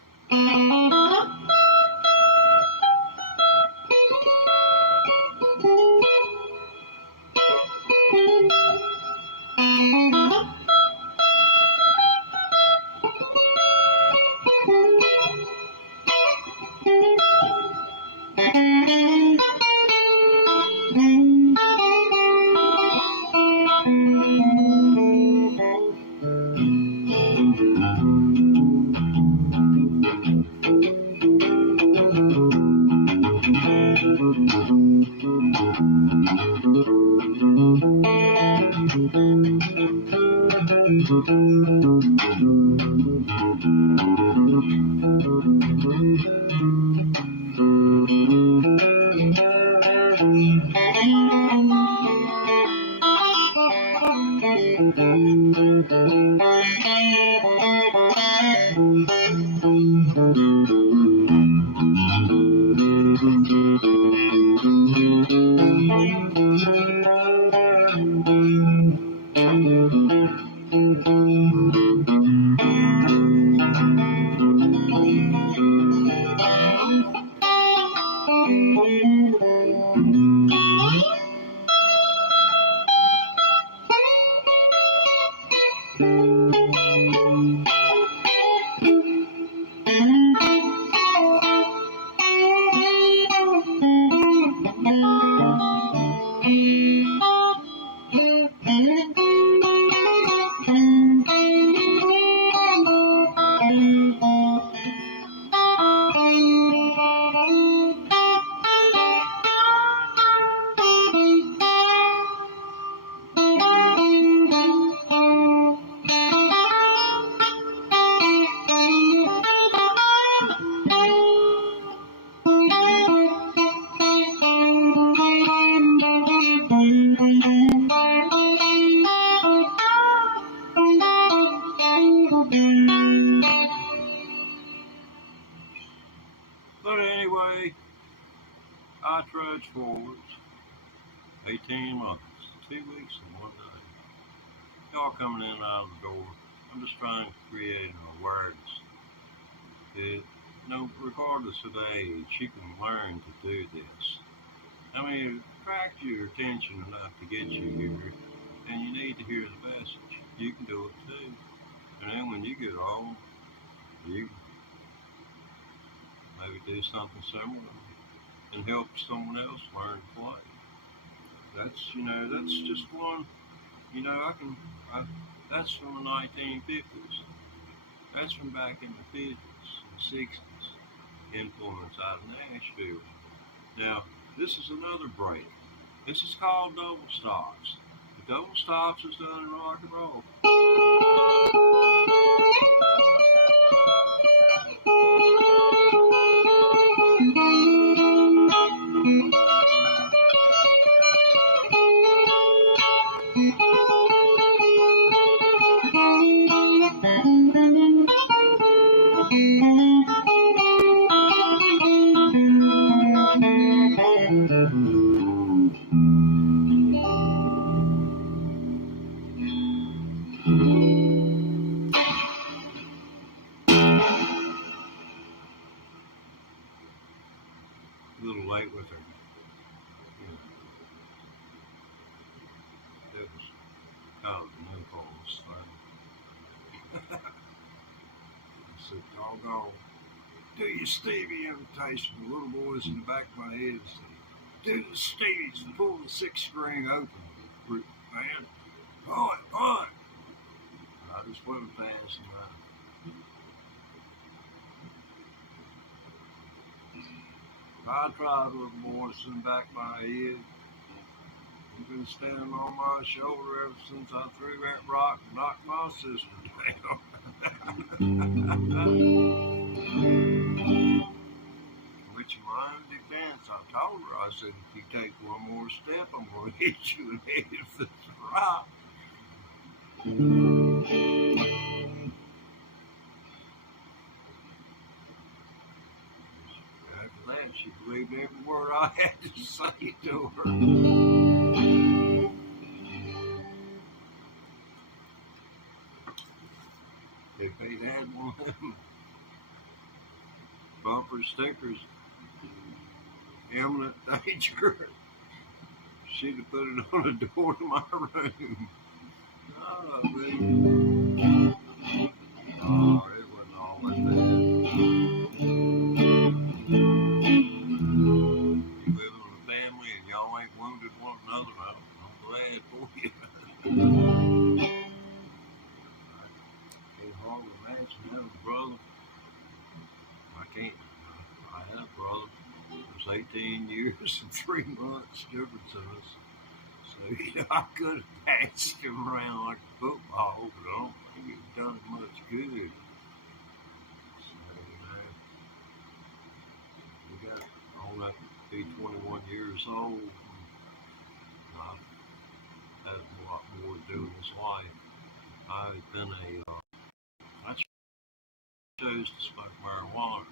But anyway, I trudged forward 18 months, 2 weeks and 1 day. Y'all coming in and out of the door. I'm just trying to create an awareness that, regardless of age, you can learn to do this. I mean, attract your attention enough to get you here, and you need to hear the message. You can do it too. And then when you get home, you maybe do something similar and help someone else learn to play. That's just one, that's from the 1950s. That's from back in the 50s and 60s, influence out of Nashville. Now, this is another break. This is called double stops. The double stops is done in rock and roll. this thing. I said, doggone. Do your Stevie imitation. The little boy's in the back of my head said, do the Stevies and pull the 6-string open. Man, pull it. I just went past and I tried a little more in the back of my head. You've been standing on my shoulder ever since I threw that rock and knocked my sister down. Which in my own defense, I told her, I said, if you take one more step, I'm going to hit you in the head with this rock. After that, she believed every word I had to say to her. If they'd had one of them bumper stickers, imminent danger, she'd have put it on the door to my room. Oh, man. Oh, it wasn't all that bad. You live in a family and y'all ain't wounded one another, I'm glad for you. Hardly imagine having a brother. I can't. I had a brother. There's 18 years and 3 months difference in us. So, I could have passed him around like a football, but I don't think it done him much good. So, we got on up to be 21 years old. I've had a lot more to do in this life. I've been I chose to smoke marijuana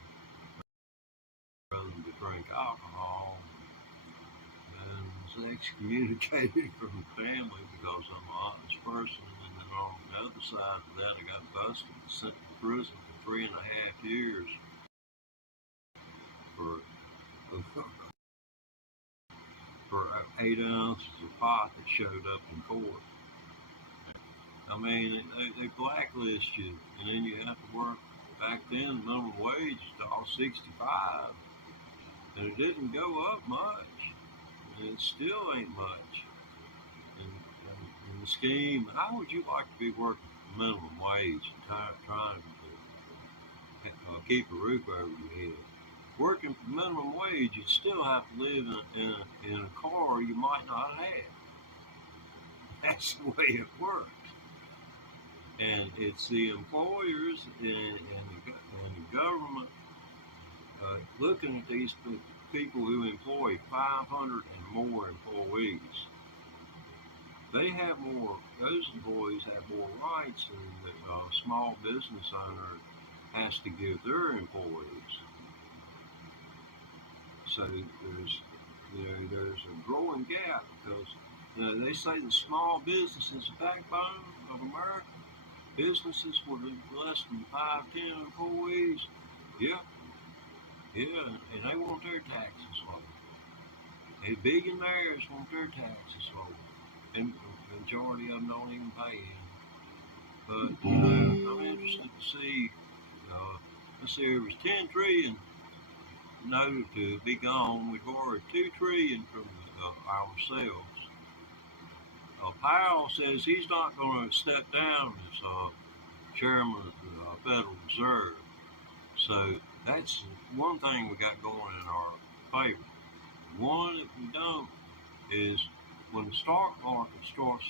rather than to drink alcohol, and was excommunicated from the family because I'm an honest person. And then on the other side of that, I got busted and sent to prison for 3.5 years for 8 ounces of pot that showed up in court. I mean, they blacklist you, and then you have to work. Back then, the minimum wage was all 65, and it didn't go up much, and it still ain't much. And in the scheme, how would you like to be working minimum wage and trying to keep a roof over your head? Working for minimum wage, you'd still have to live in a car you might not have. That's the way it works. And it's the employers and the government looking at these people who employ 500 and more employees. They have more, those employees have more rights than the small business owner has to give their employees. So there's a growing gap because they say the small business is the backbone of America. Businesses with less than 5-10 employees, yeah, and they want their taxes low. The billionaires want their taxes low, and the majority of them don't even pay any. But I'm interested to see. Let's see, there was 10 trillion noted to be gone. We borrowed 2 trillion from ourselves. Powell says he's not going to step down as chairman of the Federal Reserve. So that's one thing we got going in our favor. One that we don't is when the stock market starts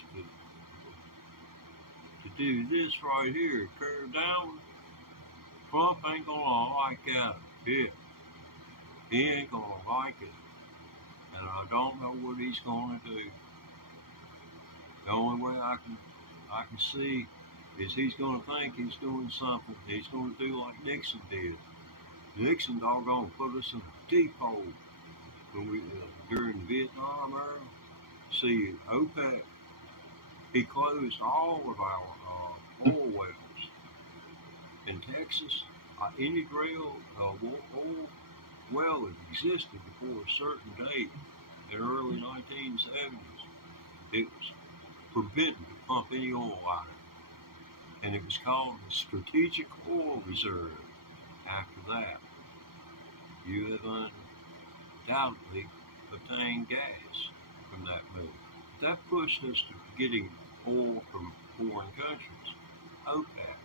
to do this right here, curve down, Trump ain't going to like that bit. He ain't going to like it. And I don't know what he's going to do. The only way I can see is he's going to think he's doing something. He's going to do like Nixon did. Nixon doggone put us in a deep hole when we during the Vietnam era. See, OPEC, he closed all of our oil wells in Texas. Any oil well that existed before a certain date in the early 1970s, it was forbidden to pump any oil out of it. and it was called the Strategic Oil Reserve. After that, you have undoubtedly obtained gas from that move. That pushed us to getting oil from foreign countries, OPEC.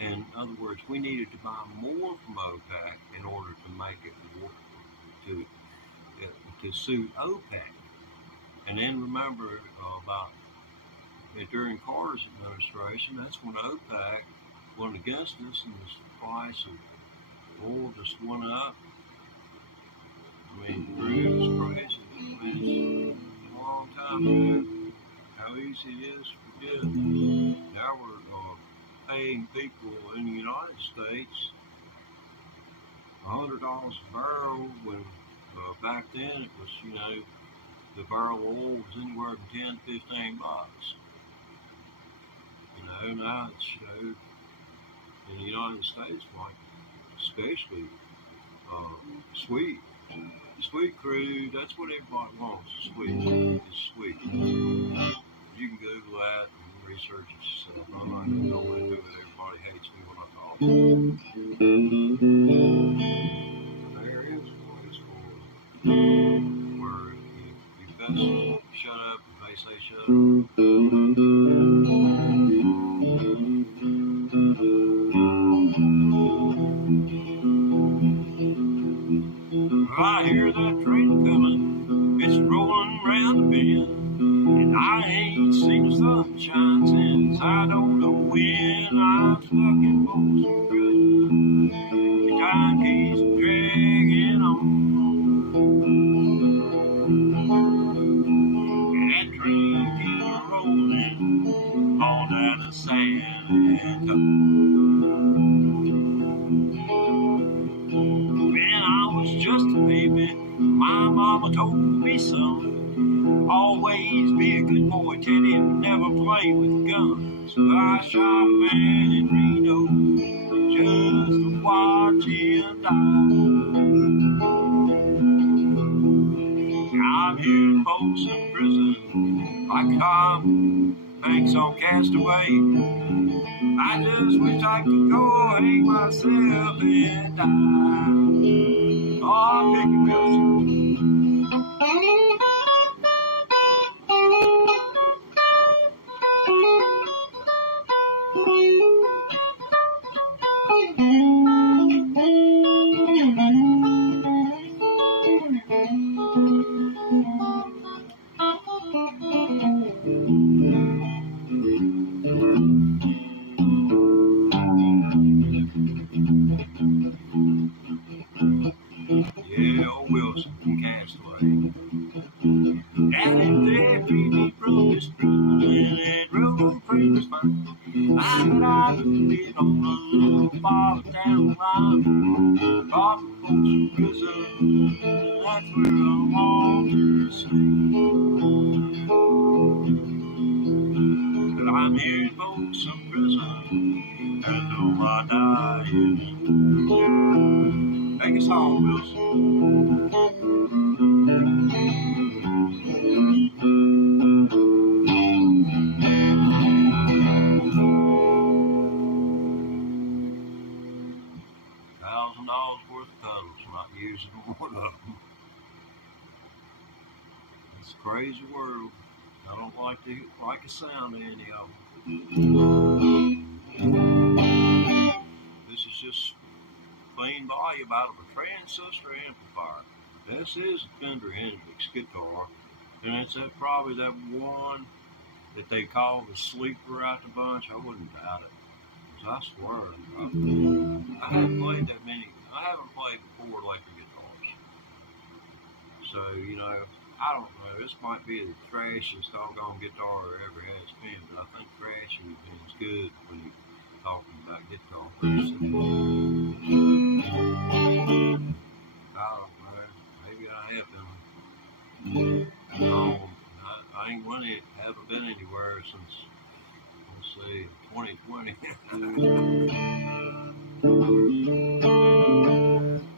In other words, we needed to buy more from OPEC in order to make it work, to suit OPEC. And then remember about during Carter's administration, that's when OPEC went against us and the price of oil just went up. I mean, crude was crazy. I mean, it's a long time ago. How easy it is to forget. Now we're paying people in the United States $100 a barrel when back then it was, the barrel of oil was anywhere from 10 to 15 bucks. Now it's, in the United States, like, especially sweet crude, that's what everybody wants, sweet. It's sweet. You can Google that and research it yourself. I'm not going to go into it. Everybody hates me when I talk. There is a place where you best shut up if they say shut up. I hear that train coming. It's rolling round the bend. And I ain't seen the sunshine since I don't know when. I'm stuck in Folsom Prison. The time keeps dragging on. And that train keeps rolling all down the San When I was just a baby, my mama told me, son, always be a good boy, Teddy, and never play with guns. So I shot a man in Reno just to watch him die. I'm here in Folsom Prison, like Tom Hanks on Castaway. I just wish I could go hang myself and die. Oh, Mickey Wilson. Yeah, old Wilson from Castaway. And if they treat me from this prison and that road free was fine, I could have been on a little bar down the line. Far from Folsom Prison, that's where I want to stay. But I'm here in Folsom Prison until I die. Take us home, Wilson. $1,000 worth of pedals, not using one of them. It's a crazy world. I don't like the sound of any of them. This is just plain volume out of a transistor amplifier. This is a Fender Hendrix guitar, and it's probably that one that they call the sleeper out the bunch. I wouldn't doubt it, 'cause I swear I haven't played that many. I haven't played 4 electric guitars, so I don't know. This might be the trashiest doggone guitar there ever has been, but I think trashy is good when you're talking about guitar. I don't know. Maybe I have been. I ain't haven't been anywhere since, let's see, 2020.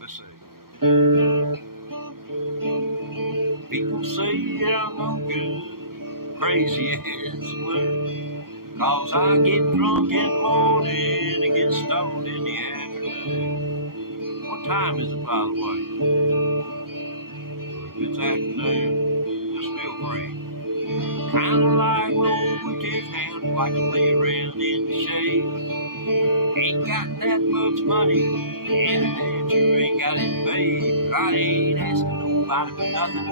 Let's see. People say I'm no good, crazy as blue. 'Cause I get drunk in the morning and get stoned in the afternoon. What time is it, by the way? If it's afternoon, just feel free. Kinda like rolling with his hand, like to lay around in the shade. Ain't got that much money, and that you ain't got it paid. But I ain't asking nobody for nothing.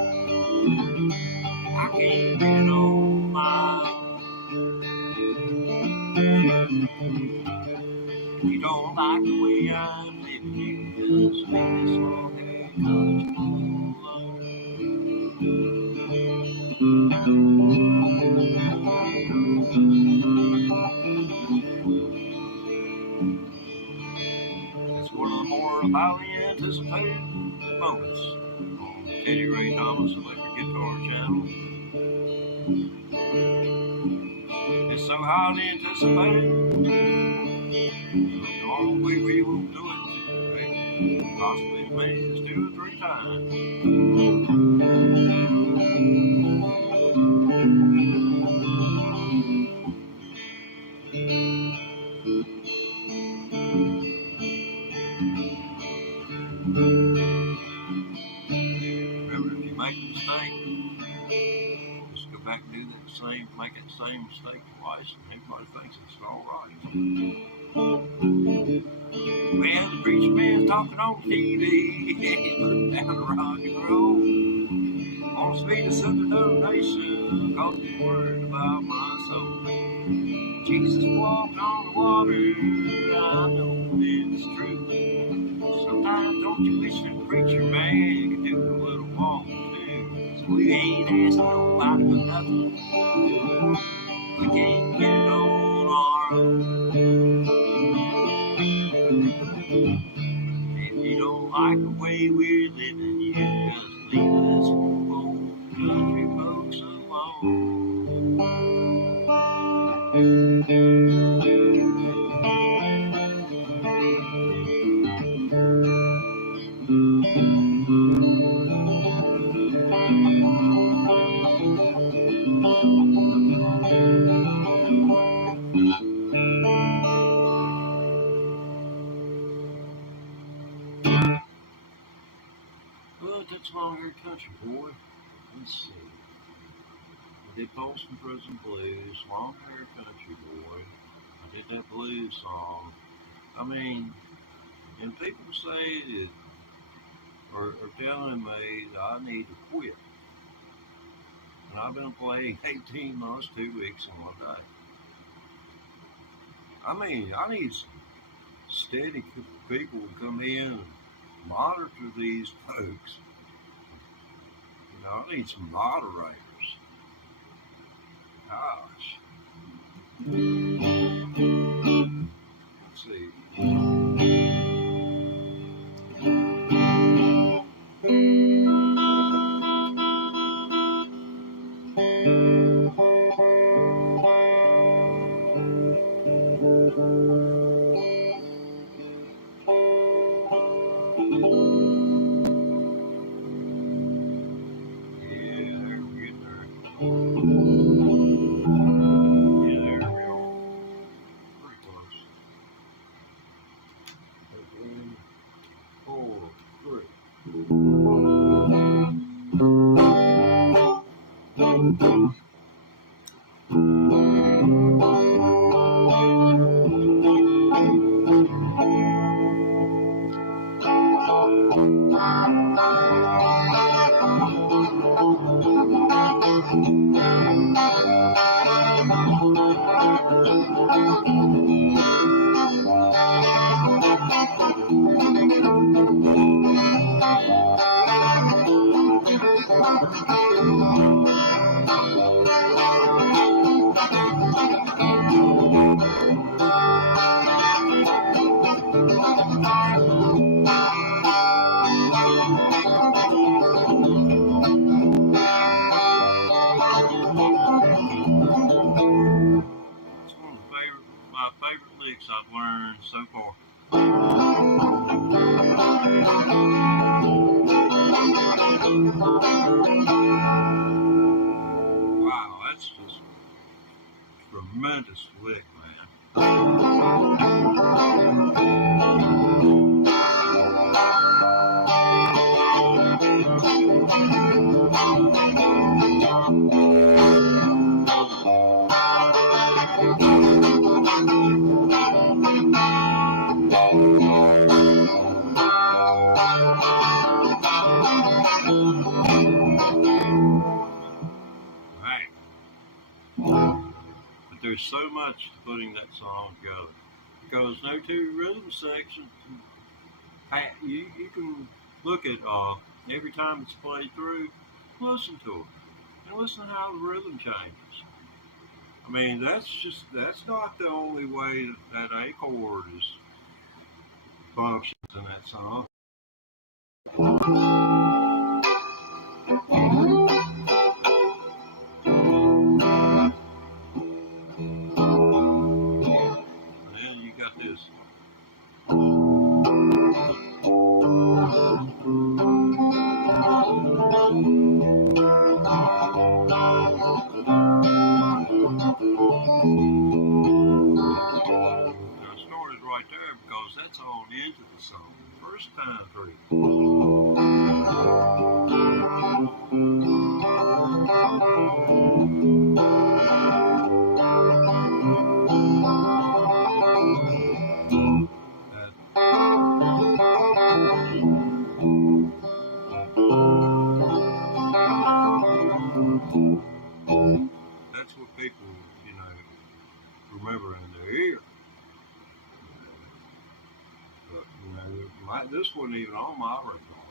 I can't get it on my own. If you don't like the way I'm living, you just leave this long hair country alone. It's one of the more highly anticipated moments on Teddy Ray Thomas Electric Guitar Channel. It's so highly anticipated, the only way we will do it, possibly as many as 2 or 3 times. Remember, if you make a mistake, just go back and make that same mistake twice, and everybody thinks it's all right. Well, the preacher man's talking on TV, he's putting down the rock and roll. Wants me to send a donation, 'cause he's worried about my soul. Jesus walked on the water, I know it's true. Sometimes don't you wish the preacher man could do a little walk too? So we ain't asking nobody for nothing. We can't get it on our own. If you don't like the way we're living, you just leave us old country folks alone. Well, that's Long-Haired Country Boy. Let's see. I did Folsom Prison Blues, Long-Haired Country Boy. I did that blues song. I mean, and people say that, or telling me that I need to quit. And I've been playing 18 months, 2 weeks, and 1 day. I mean, I need some steady people to come in and monitor these folks. You know, I need some moderators. Gosh. Let's see. I've learned so far. Wow, that's just tremendous lick, man. Right. But there's so much to putting that song together. Because no two rhythm sections, you can look at every time it's played through, listen to it. And listen to how the rhythm changes. I mean, that's not the only way that A chord is functions in that song. And then you got this. I started right there because that's all into the song. First time through. That's what people, remember in their ear. But, this wasn't even on my radar.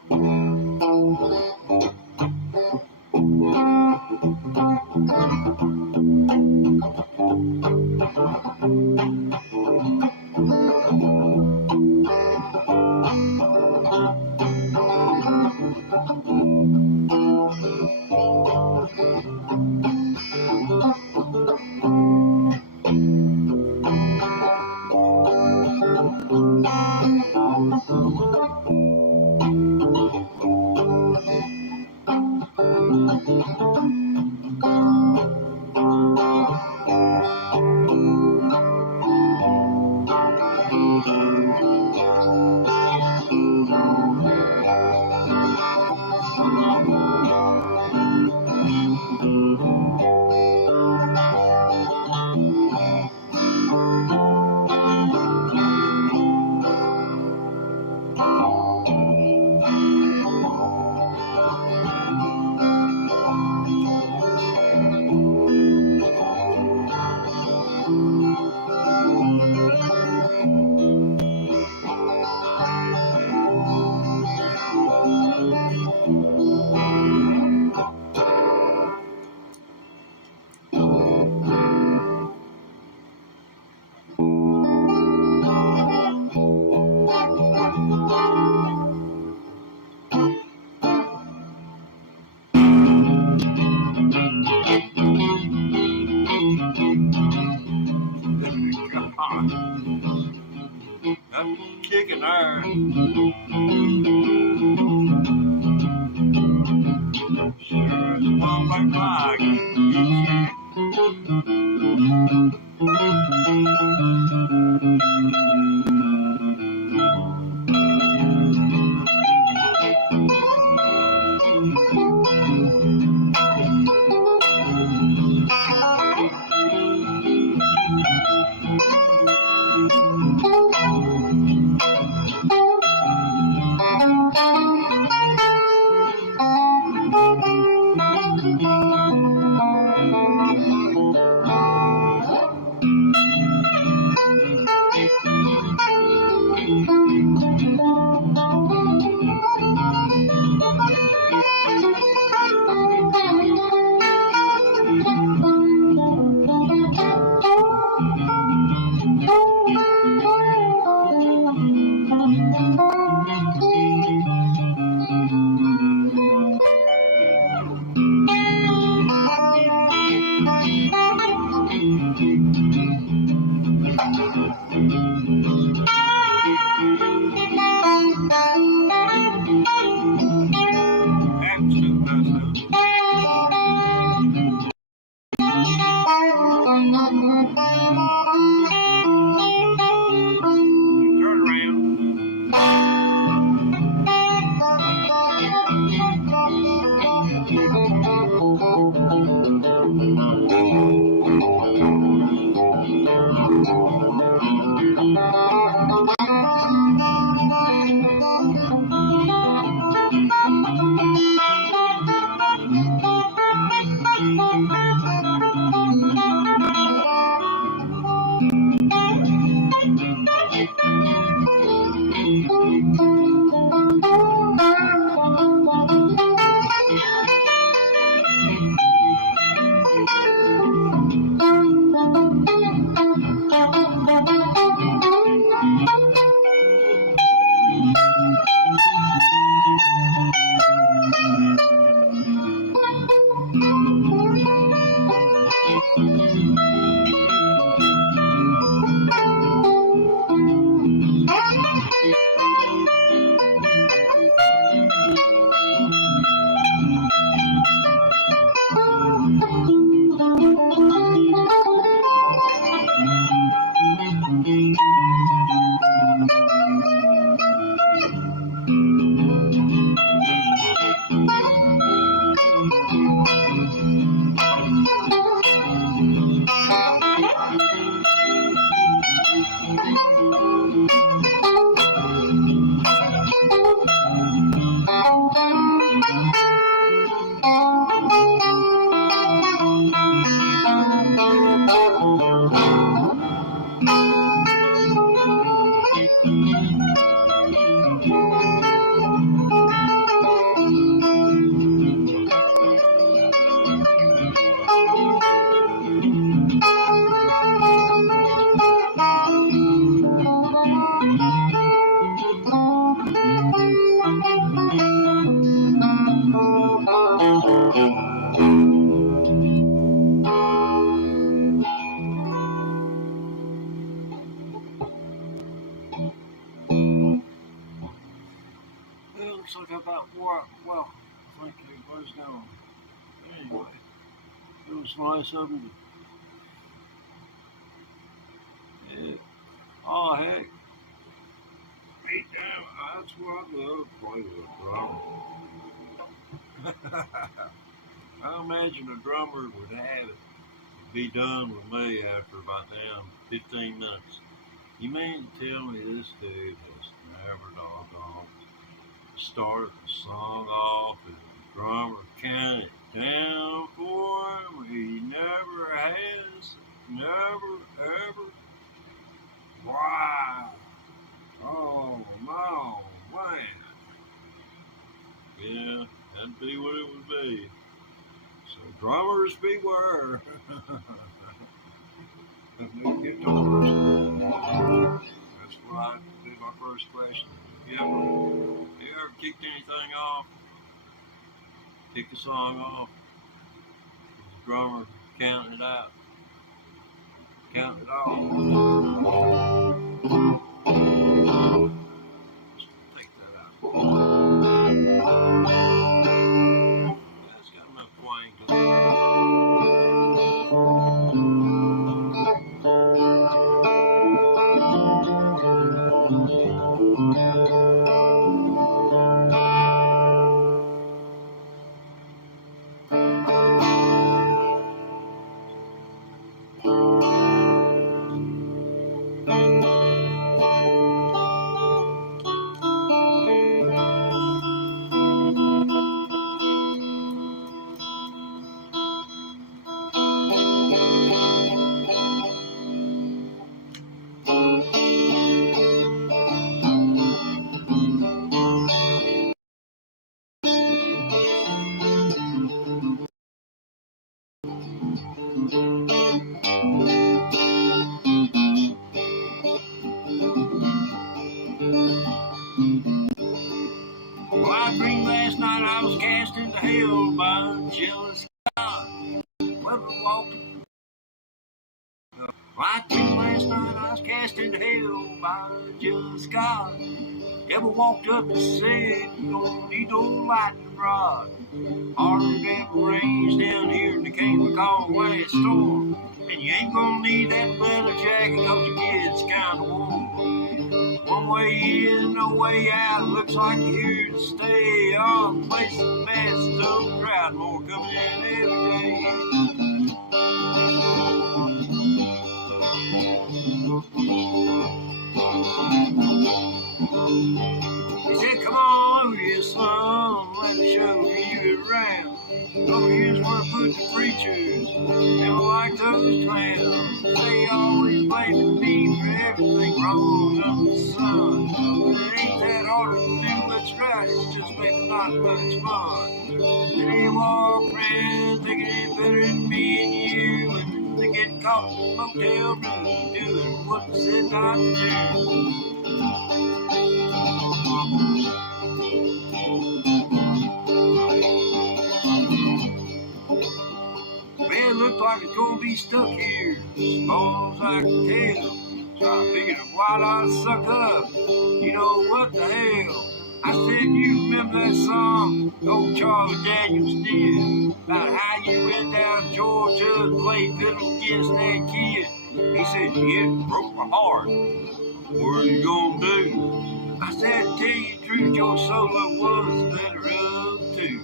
I'm kicking iron. Sure as one like flag. Well, looks like I about wore. Well, I think everybody's gone. Anyway, it was nice of them. Yeah. Oh heck. Hey, damn, that's what I love to play with a drummer. I imagine a drummer would have it be done with me after about damn 15 minutes. You mean to tell me this dude has never doggone started the song off and the drummer counted it down for him? He never has, never, ever. Wow. Oh, no, man. Yeah, that'd be what it would be. So drummers beware. New guitars. That's what I do my first question. You ever kicked anything off? Kick the song off. The drummer counting it out. Counting it off. Take that out. That's got enough twang to it. Well, I dreamed last night I was cast into hell by a jealous God. Whoever walked. I dreamed last night I was cast into hell by a jealous God. Ever walked up and said, you don't need no lightning rod. Harder than rains down here in the Can't Recall last storm. And you ain't gonna need that leather jacket cause it gets kinda warm. One way in, no way out, looks like you're here to stay. Oh, the place is the best, so crowd more coming in every day. He said, come on over here, son, let me show you around. Over here's where I put the preachers, never like those clowns. They always blame me for everything wrong under the sun. But it ain't that hard to do what's right, it's just maybe not much fun. They walk around thinking it's better than me and you, and they get caught in the motel room doing what they said not to do. Well, it looks like it's gonna be stuck here, as far as I can tell. So I figured why not suck up? You know what the hell? I said, you remember that song old Charlie Daniels did about how you went down to Georgia and played fiddle against that kid? He said, yeah, it broke my heart. What are you gonna do? I said, to tell you the truth, your solo was better of two.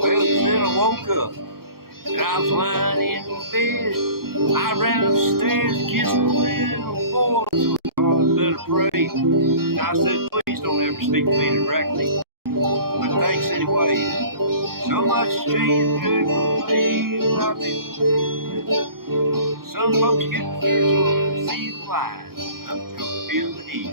Well, then I woke up and I was lying in bed. I ran upstairs kissing the little boy, so I better pray. And I said, please don't ever speak to me directly. But thanks anyway. So much changed good for me. Some folks get through so they see the light. I'm gonna feel the heat.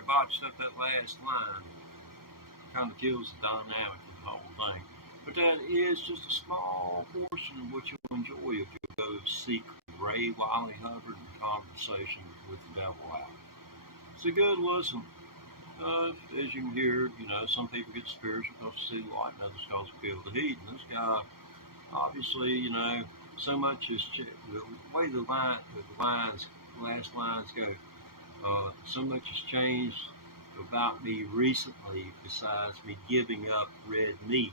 sorry, botched up that last line. Kind of kills the dynamic of the whole thing. But that is just a small portion of what you'll enjoy if you go seek Ray Wiley Hubbard in conversation with the devil out. It's a good listen. As you can hear, some people get spiritual because they see the light, and others because they feel the heat. And this guy, obviously, so much is the way the last lines go. So much has changed about me recently besides me giving up red meat.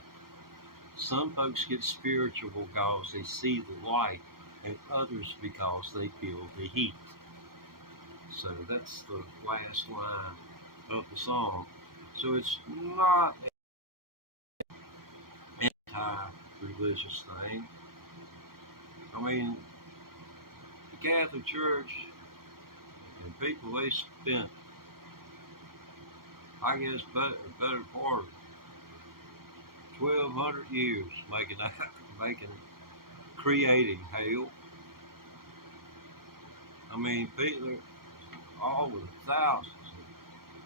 Some folks get spiritual because they see the light, and others because they feel the heat. So that's the last line of the song. So it's not an anti-religious thing. I mean, the Catholic Church and people, they spent, I guess, a better part of 1,200 years creating hell. I mean, people all over thousands.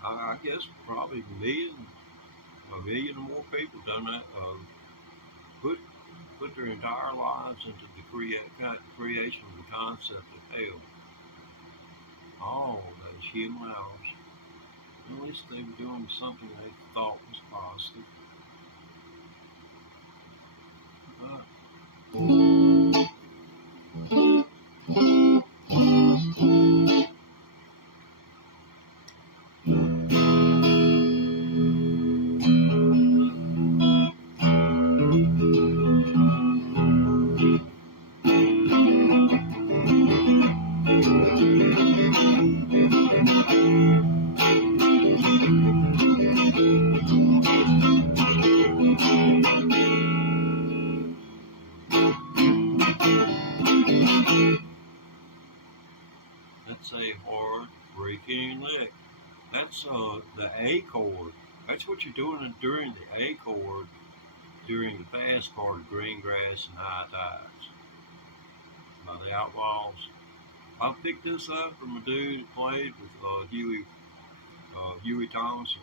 I guess probably a million or more people done that. Put their entire lives into the creation of the concept of hell. All those human hours. At least they were doing something they thought was positive. That's a hard breaking lick. That's the A chord. That's what you're doing during the A chord during the fast part of Green Grass and High Tides by the Outlaws. I picked this up from a dude who played with Huey Thompson.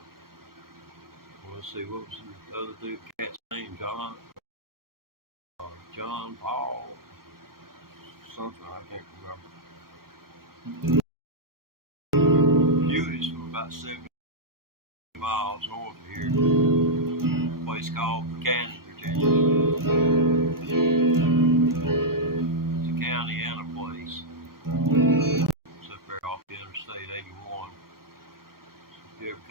Let's see, what was the other dude? Cat's name? John Paul, something I can't remember. Huey's from about 70 miles north of here, a place called Buchanan, Virginia. It's a county and a place. It's up there off the Interstate 81. So if you ever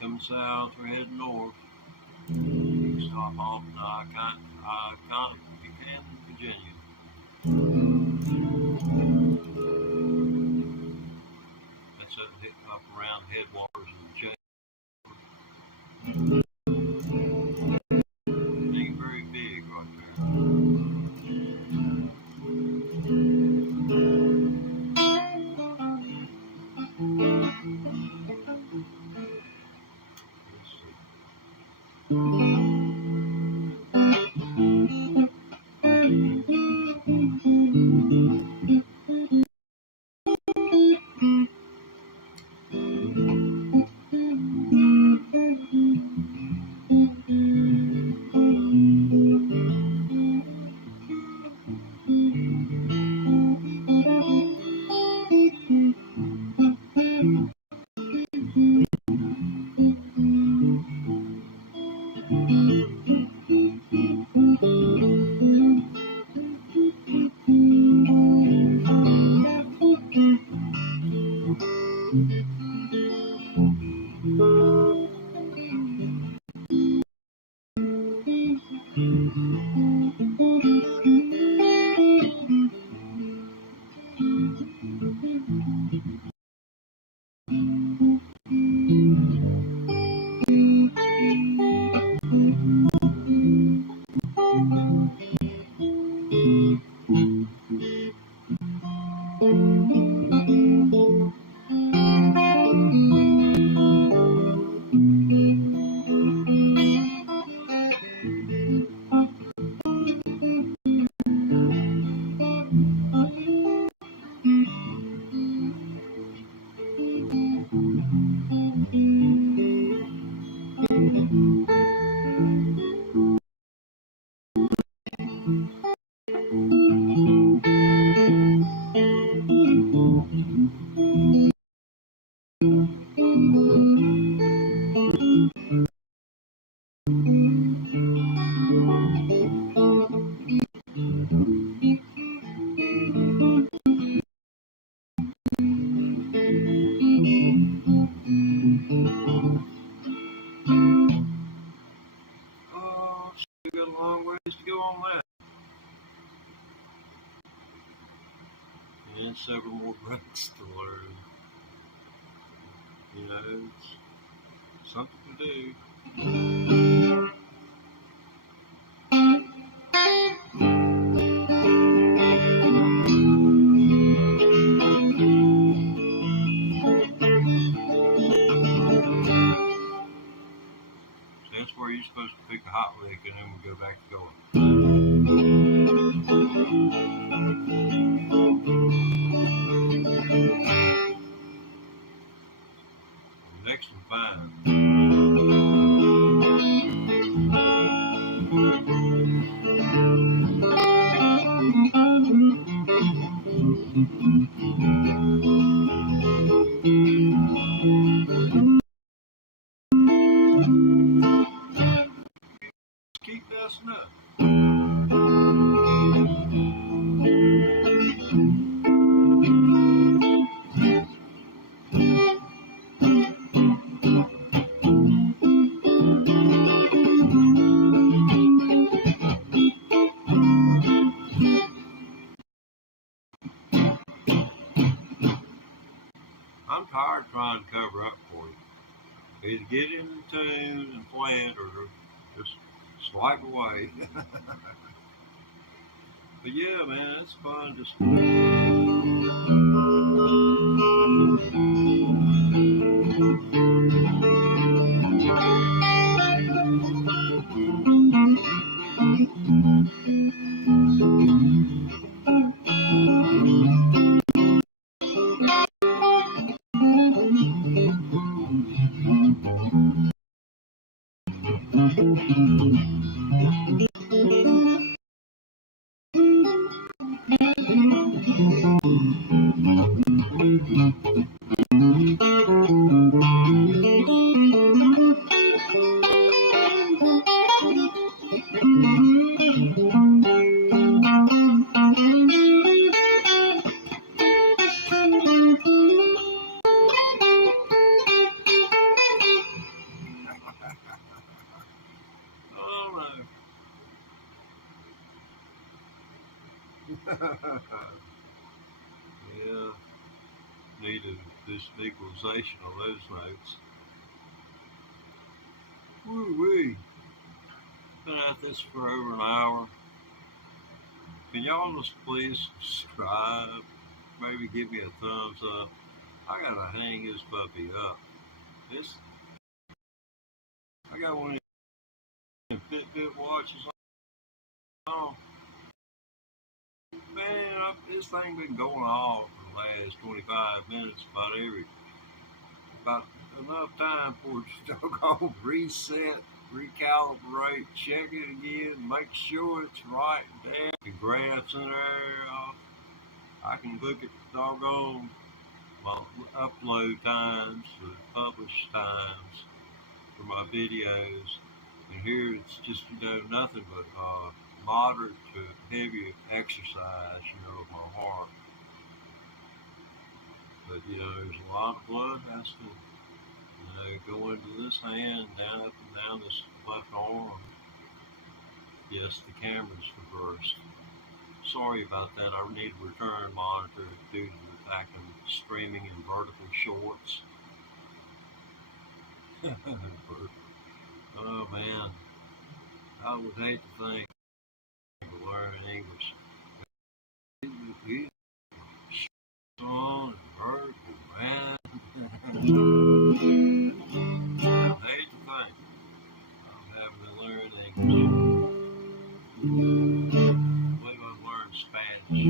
coming south or heading north, you can stop off in iconic Buchanan, Virginia. That's up around the headwaters of the Chase. Ain't very big right there. Oh, we got a long ways to go on that. And several more breaks to learn. You know, it's something to do. That's where you're supposed to pick a hot lick and then we go back to going. Next one, fine. Keep messing up. I'm tired of trying to cover up for you. Either get in the tune and play it or just swipe away. But yeah, man, it's fun. Just yeah, needed this equalization on those notes. Woo-wee. Been at this for over an hour. Can y'all just please subscribe? Maybe give me a thumbs up. I gotta hang this puppy up. I got one of them Fitbit watches on. Man, this thing been going off for the last 25 minutes about enough time for it to go reset, recalibrate, check it again, make sure it's right there. The graphs in there. I can look at the doggone my upload times, the publish times for my videos. And here it's just, nothing but moderate to heavy exercise, of my heart. But, there's a lot of blood has to, go into this hand, down up and down this left arm. Yes, the camera's reversed. Sorry about that. I need a return monitor due to the fact I'm streaming in vertical shorts. Oh man, I would hate to think to learn English. On vertical, man. I hate to think I'm having to learn English. I believe I've learned Spanish.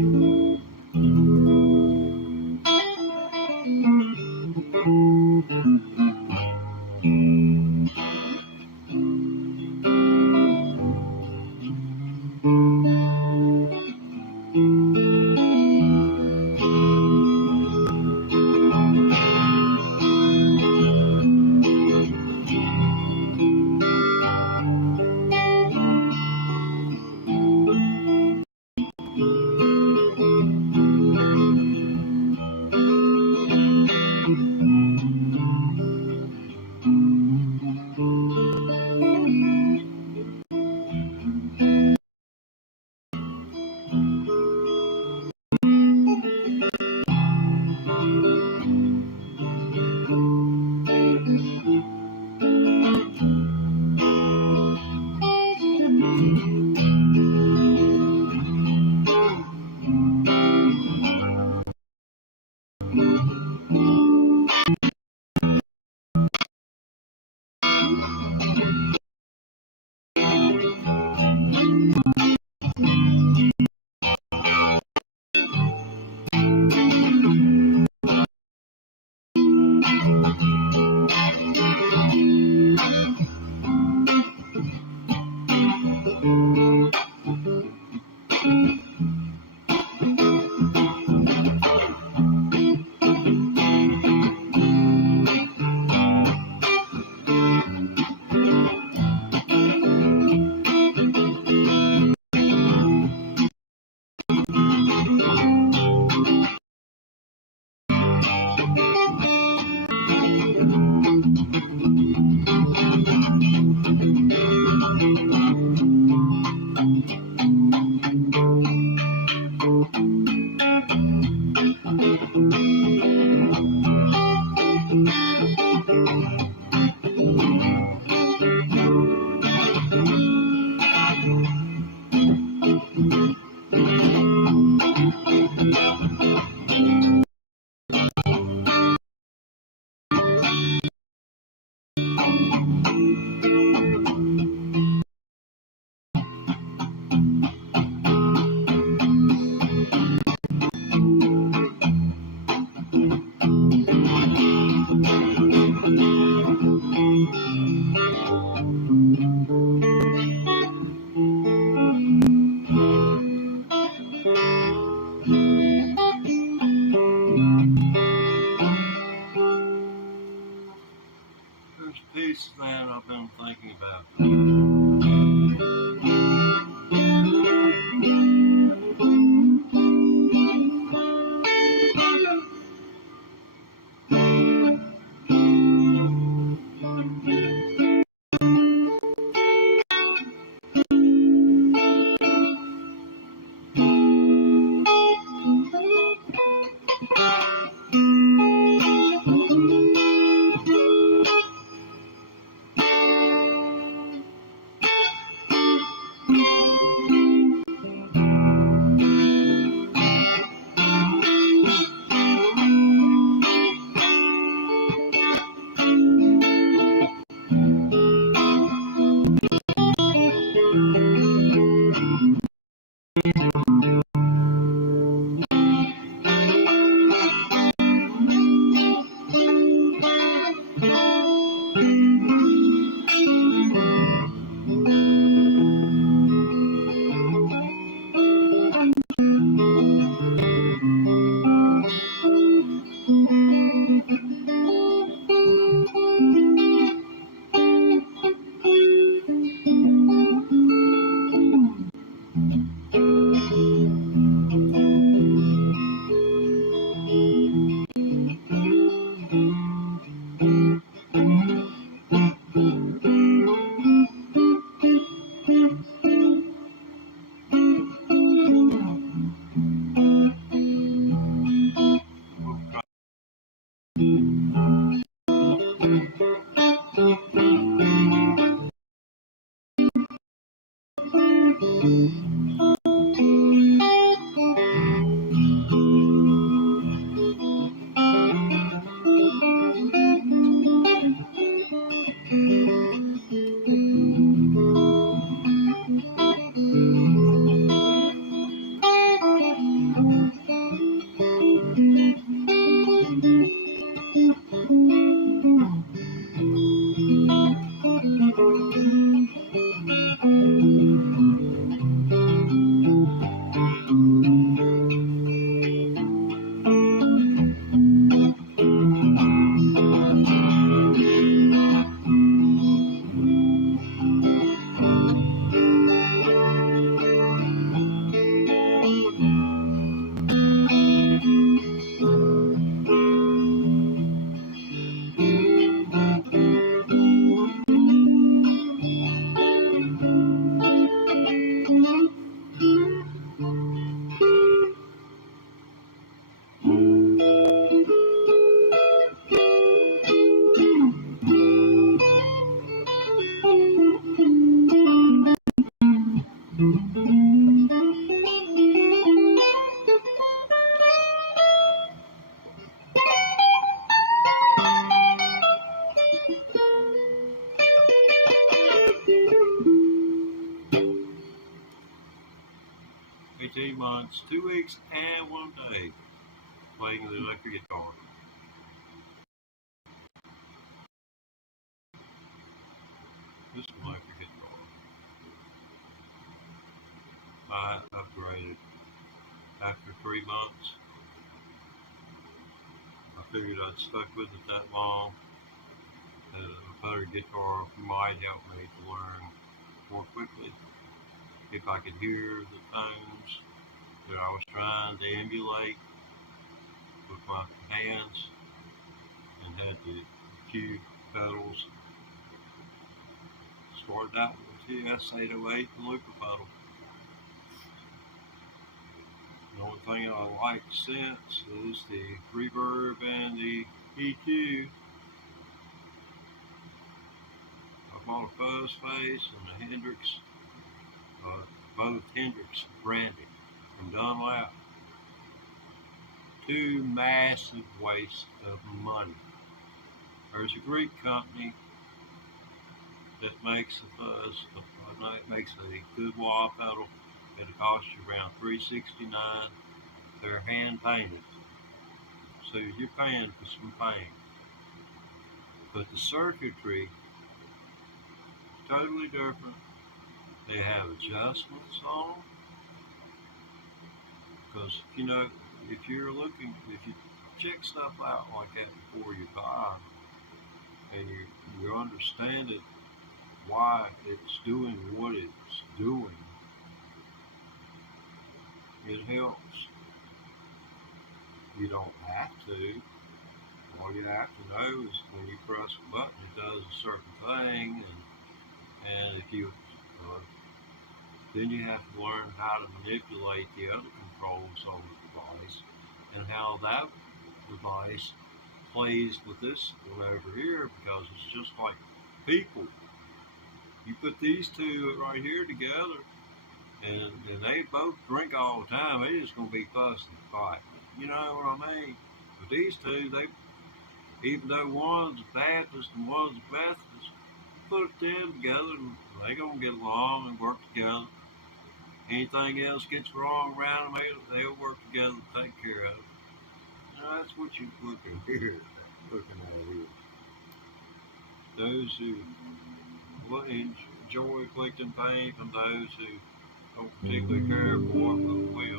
18 months, 2 weeks, and 1 day playing the electric guitar. This electric guitar. I upgraded after 3 months. I figured I'd stuck with it that long. A better guitar might help me to learn more quickly. If I could hear the tones that I was trying to emulate with my hands and had the cue pedals. Started out with the S808 and looper pedal. The only thing I like since is the reverb and the EQ. I bought a Fuzz Face and a Hendrix, both Hendrix branded from Dunlap. 2 massive wastes of money. There's a Greek company that makes a fuzz, makes a good wah pedal. It'll cost you around $369. They're hand painted, so you're paying for some paint. But the circuitry is totally different. They have adjustments on them. Because, if you check stuff out like that before you buy, and you understand it, why it's doing what it's doing, it helps. You don't have to. All you have to know is when you press a button, it does a certain thing, and if you then you have to learn how to manipulate the other controls on the device and how that everybody's pleased with this one over here because it's just like people. You put these two right here together, and they both drink all the time. They just gonna be fussing and fighting. You know what I mean? But these two, even though one's a Baptist and one's a Methodist, put them together and they gonna get along and work together. Anything else gets wrong around them, they'll work together to take care of it. You know, that's what you're looking here, looking at here. Those who enjoy inflicting pain from those who don't particularly care for it, but will.